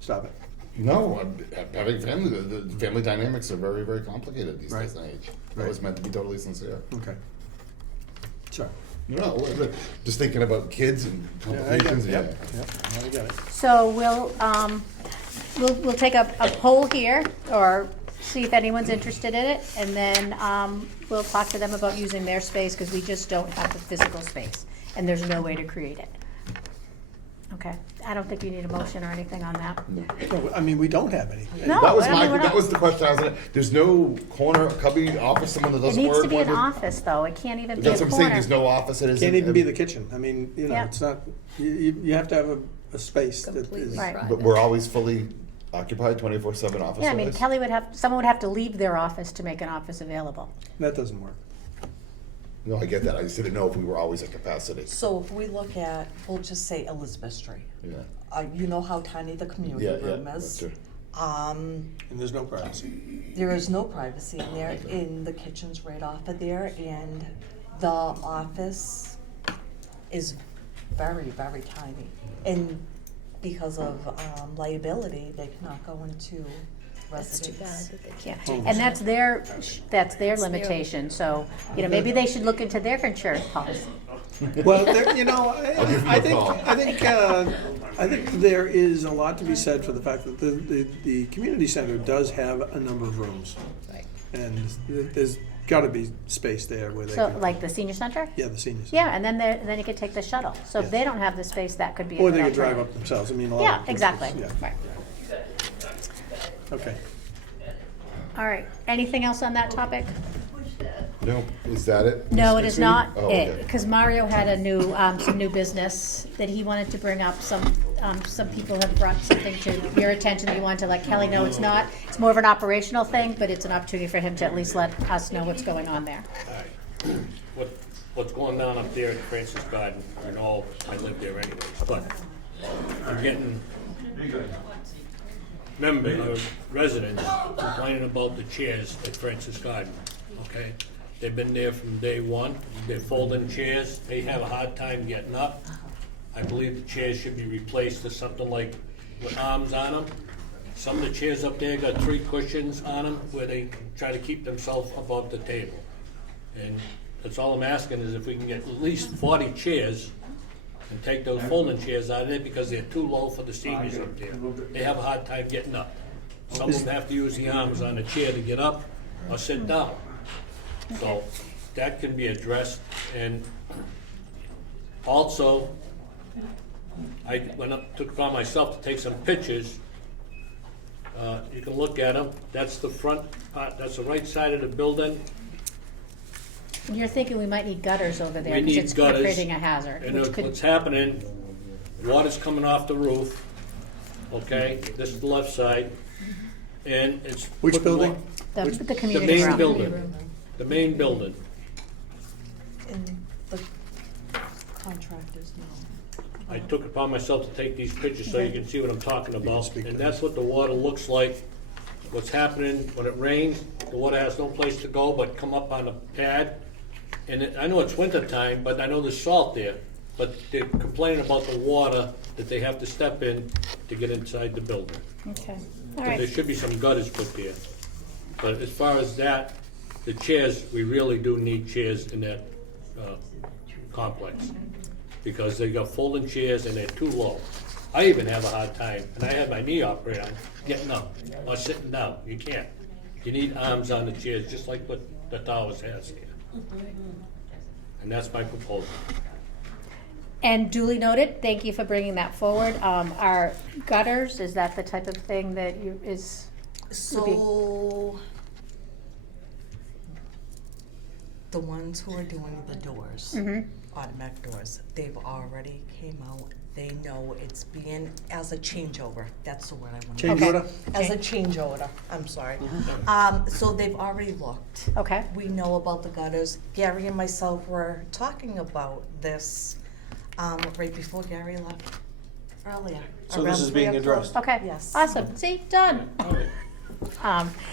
Stop it. No, having family, the family dynamics are very, very complicated these Right. days and age. That Right. was meant to be totally sincere. Okay. Sorry. No, just thinking about kids and Yeah, I got complications. it, Yeah. yep, I got it. So we'll take a poll here, or see if anyone's interested in it, and then we'll talk to them about using their space, because we just don't have the physical space, and there's no way to create it. Okay, I don't think you need a motion or anything on that. No, I mean, we don't have any. No, That was I mean, we're that not- was the question I was gonna, there's no corner, cubby, office, someone that It doesn't needs work. to be an one that- office, though, it can't even be a That's what I'm saying, corner. there's no office, it isn't. Can't even be the kitchen. I mean, you know, Yeah. it's not, you have to have a space that Completely is. Right. private. But we're always fully occupied 24/7 office Yeah, I mean, space? someone would have to leave their office to make an office available. That doesn't work. No, I get that. I just didn't know if we were always at capacity. So if we look at, we'll just say Elizabeth Street. Yeah. You know how tiny the community Yeah, room that's is? true. And there's no privacy. There is no privacy in there, and the kitchen's right off of there, and the office is very, very tiny. And because of liability, they cannot go into That's too bad residence. that they Yeah, can't. and that's their limitation, so, maybe they should look into their insurance policy. Well, there, you know, I'll give him a call. I think there is a lot to be said for the fact that the community center does have a number of rooms. Right. And there's gotta be space there where they So, can, like the senior center? yeah, the senior center. Yeah, and then you could take the shuttle, so if Yeah. they don't have the space, that could be a Or good they could drive alternative. up themselves, I mean, a lot Yeah, of places, exactly, yeah. right. Okay. All right, anything else on that topic? No, is that it? No, it Next is week? not Oh, it, okay. because Mario had some new business that he wanted to bring up. Some people have brought something to your attention that you want to let Kelly know. It's not, it's more of an operational thing, but it's an opportunity for him to at least let us know what's going on there. What's going down up there at Francis Garden, I know I live there anyways, but I'm getting residents complaining about the chairs at Francis Garden, okay? They've been there from day one, they're folding chairs, they have a hard time getting up. I believe the chairs should be replaced to something like with arms on them. Some of the chairs up there got 3 cushions on them where they try to keep themselves above the table. And that's all I'm asking is if we can get at least 40 chairs and take those folding chairs out of there because they're too low for the seniors up there. They have a hard time getting up. Some of them have to use the arms on the chair to get up or sit down. So that can be addressed. And also, I went up, took it upon myself to take some pictures. You can look at them. That's the front part, that's the right side of the building. And you're thinking we might need gutters over there We because need it's gutters. creating a hazard, And which could, what's happening, water's coming off the roof, okay? This is the left side, and it's. Which putting building? wa- the The community main room. building, the main building. And the contractors know. I took it upon myself to take these pictures so you can see what I'm talking about. speak to And this. that's what the water looks like. What's happening when it rains, the water has no place to go but come up on the pad. And I know it's winter time, but I know there's salt there. But they're complaining about the water that they have to step in to get inside the building. Okay, all So right. there should be some gutters put there. But as far as that, the chairs, we really do need chairs in that complex. Because they got folding chairs and they're too low. I even have a hard time, and I had my knee operated on, getting up or sitting down. You can't. You need arms on the chairs, just like what the Towers has here. And that's my proposal. And duly noted, thank you for bringing that forward. Our gutters, is that the type of thing that would be? So, the ones who are doing the doors, automatic doors, they've already came out. They know it's being as a changeover. That's the word I want to Change Okay. order? As a change order, I'm sorry. So they've already looked. Okay, We know about the gutters. Gary and myself were talking about this right before Gary left earlier. So this around is 3 being o'clock. addressed? okay, Yes. awesome, see, done.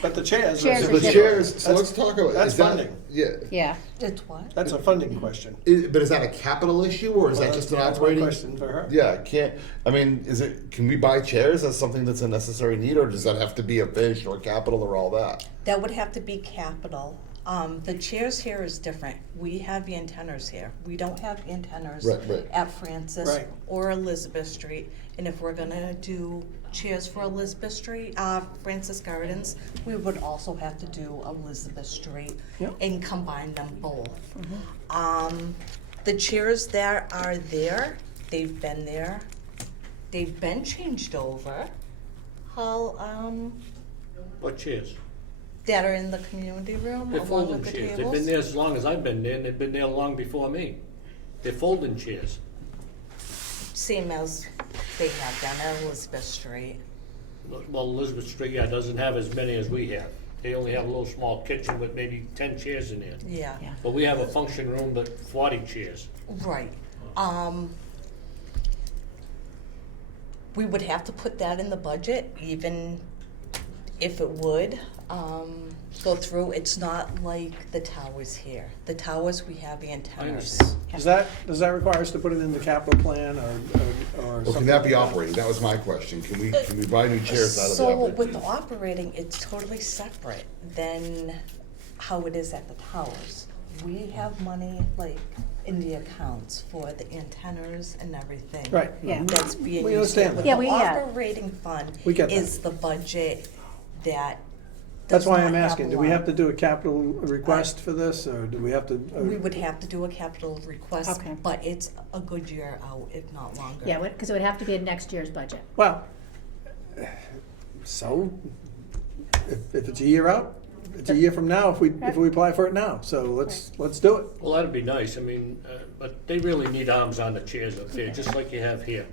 But the chairs. Chairs So are the different. chairs, so let's talk about. That's is that- funding. Yeah. Yeah, It's what? That's a funding question. But is that a capital issue or is that just an That's my operating? question for her. Yeah, can we buy chairs as something that's a necessary need, or does that have to be a finish or capital or all that? That would have to be capital. The chairs here is different. We have antennas here. We don't have antennas Right. at Francis Right. or Elizabeth Street. And if we're gonna do chairs for Elizabeth Street, Francis Gardens, we would also have to do Elizabeth Street Yep. and combine them both. The chairs that are there, they've been there. They've been changed over. What chairs? That are in the community room They're along folding with the chairs. tables. They've been there as long as I've been there, and they've been there long before me. They're folding chairs. Same as they have down at Elizabeth Street. well, Elizabeth Street, yeah, doesn't have as many as we have. They only have a little small kitchen with maybe 10 chairs in there. Yeah. Yeah. But we have a function room, but 40 chairs. Right. We would have to put that in the budget, even if it would go through. It's not like the towers here. The towers, we have antennas. Does that require us to put it in the capital plan or Or something? can that be like operating? That was my question. Can we buy new chairs out of the So operating? with the operating, it's totally separate than how it is at the towers. We have money like in the accounts for the antennas and everything. Right. Yeah. That's being We used here. understand With that. Yeah, the operating fund We get that. is the budget that That's does why not I'm have asking, a do we line. have to do a capital request for this, or do we have to? We would have to do a capital request, Okay. but it's a good year out, if not longer. Yeah, because it would have to be in next year's budget. Well, so, if it's a year out, it's a year from now if we apply for it now, so let's do it. Well, that'd be nice, I mean, but they really need arms on the chairs up there, just like you have here.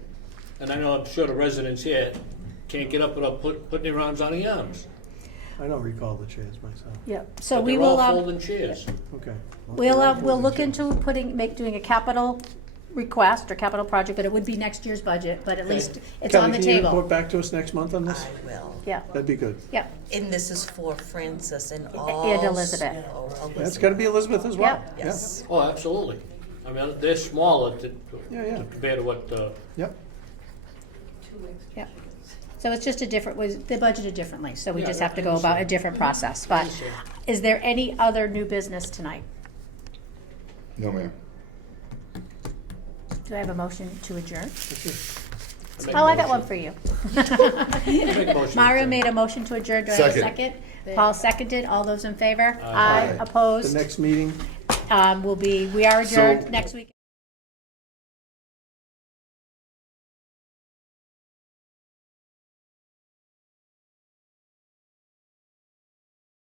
And I know, I'm sure the residents here can't get up without putting their arms on the arms. I don't recall the chairs myself. Yep. So But we they're will, all folding chairs. Okay. we'll look into doing a capital request or capital project, but it would be next year's budget, but at least it's on the Kelly, can you table. report back to us next month on this? I will. Yeah, That'd be good. yeah, And this is for Francis and all. and Elizabeth. Oh, That's gotta be Elizabeth as well. Yeah. Yes. Oh, absolutely. I mean, they're smaller Yeah. compared to what, Yep. Yeah. So it's just they're budgeted differently, so we Yeah, just I have to go about a understand. different process. But is there any other new business tonight? No, ma'am. Do I have a motion to adjourn? make Oh, a I got one motion. for you. Make a motion to Mario adjourn. made a motion to adjourn. Do I have a Second. second? Paul seconded. All those in favor? Aye. The Opposed? next meeting. We are adjourned So- next week.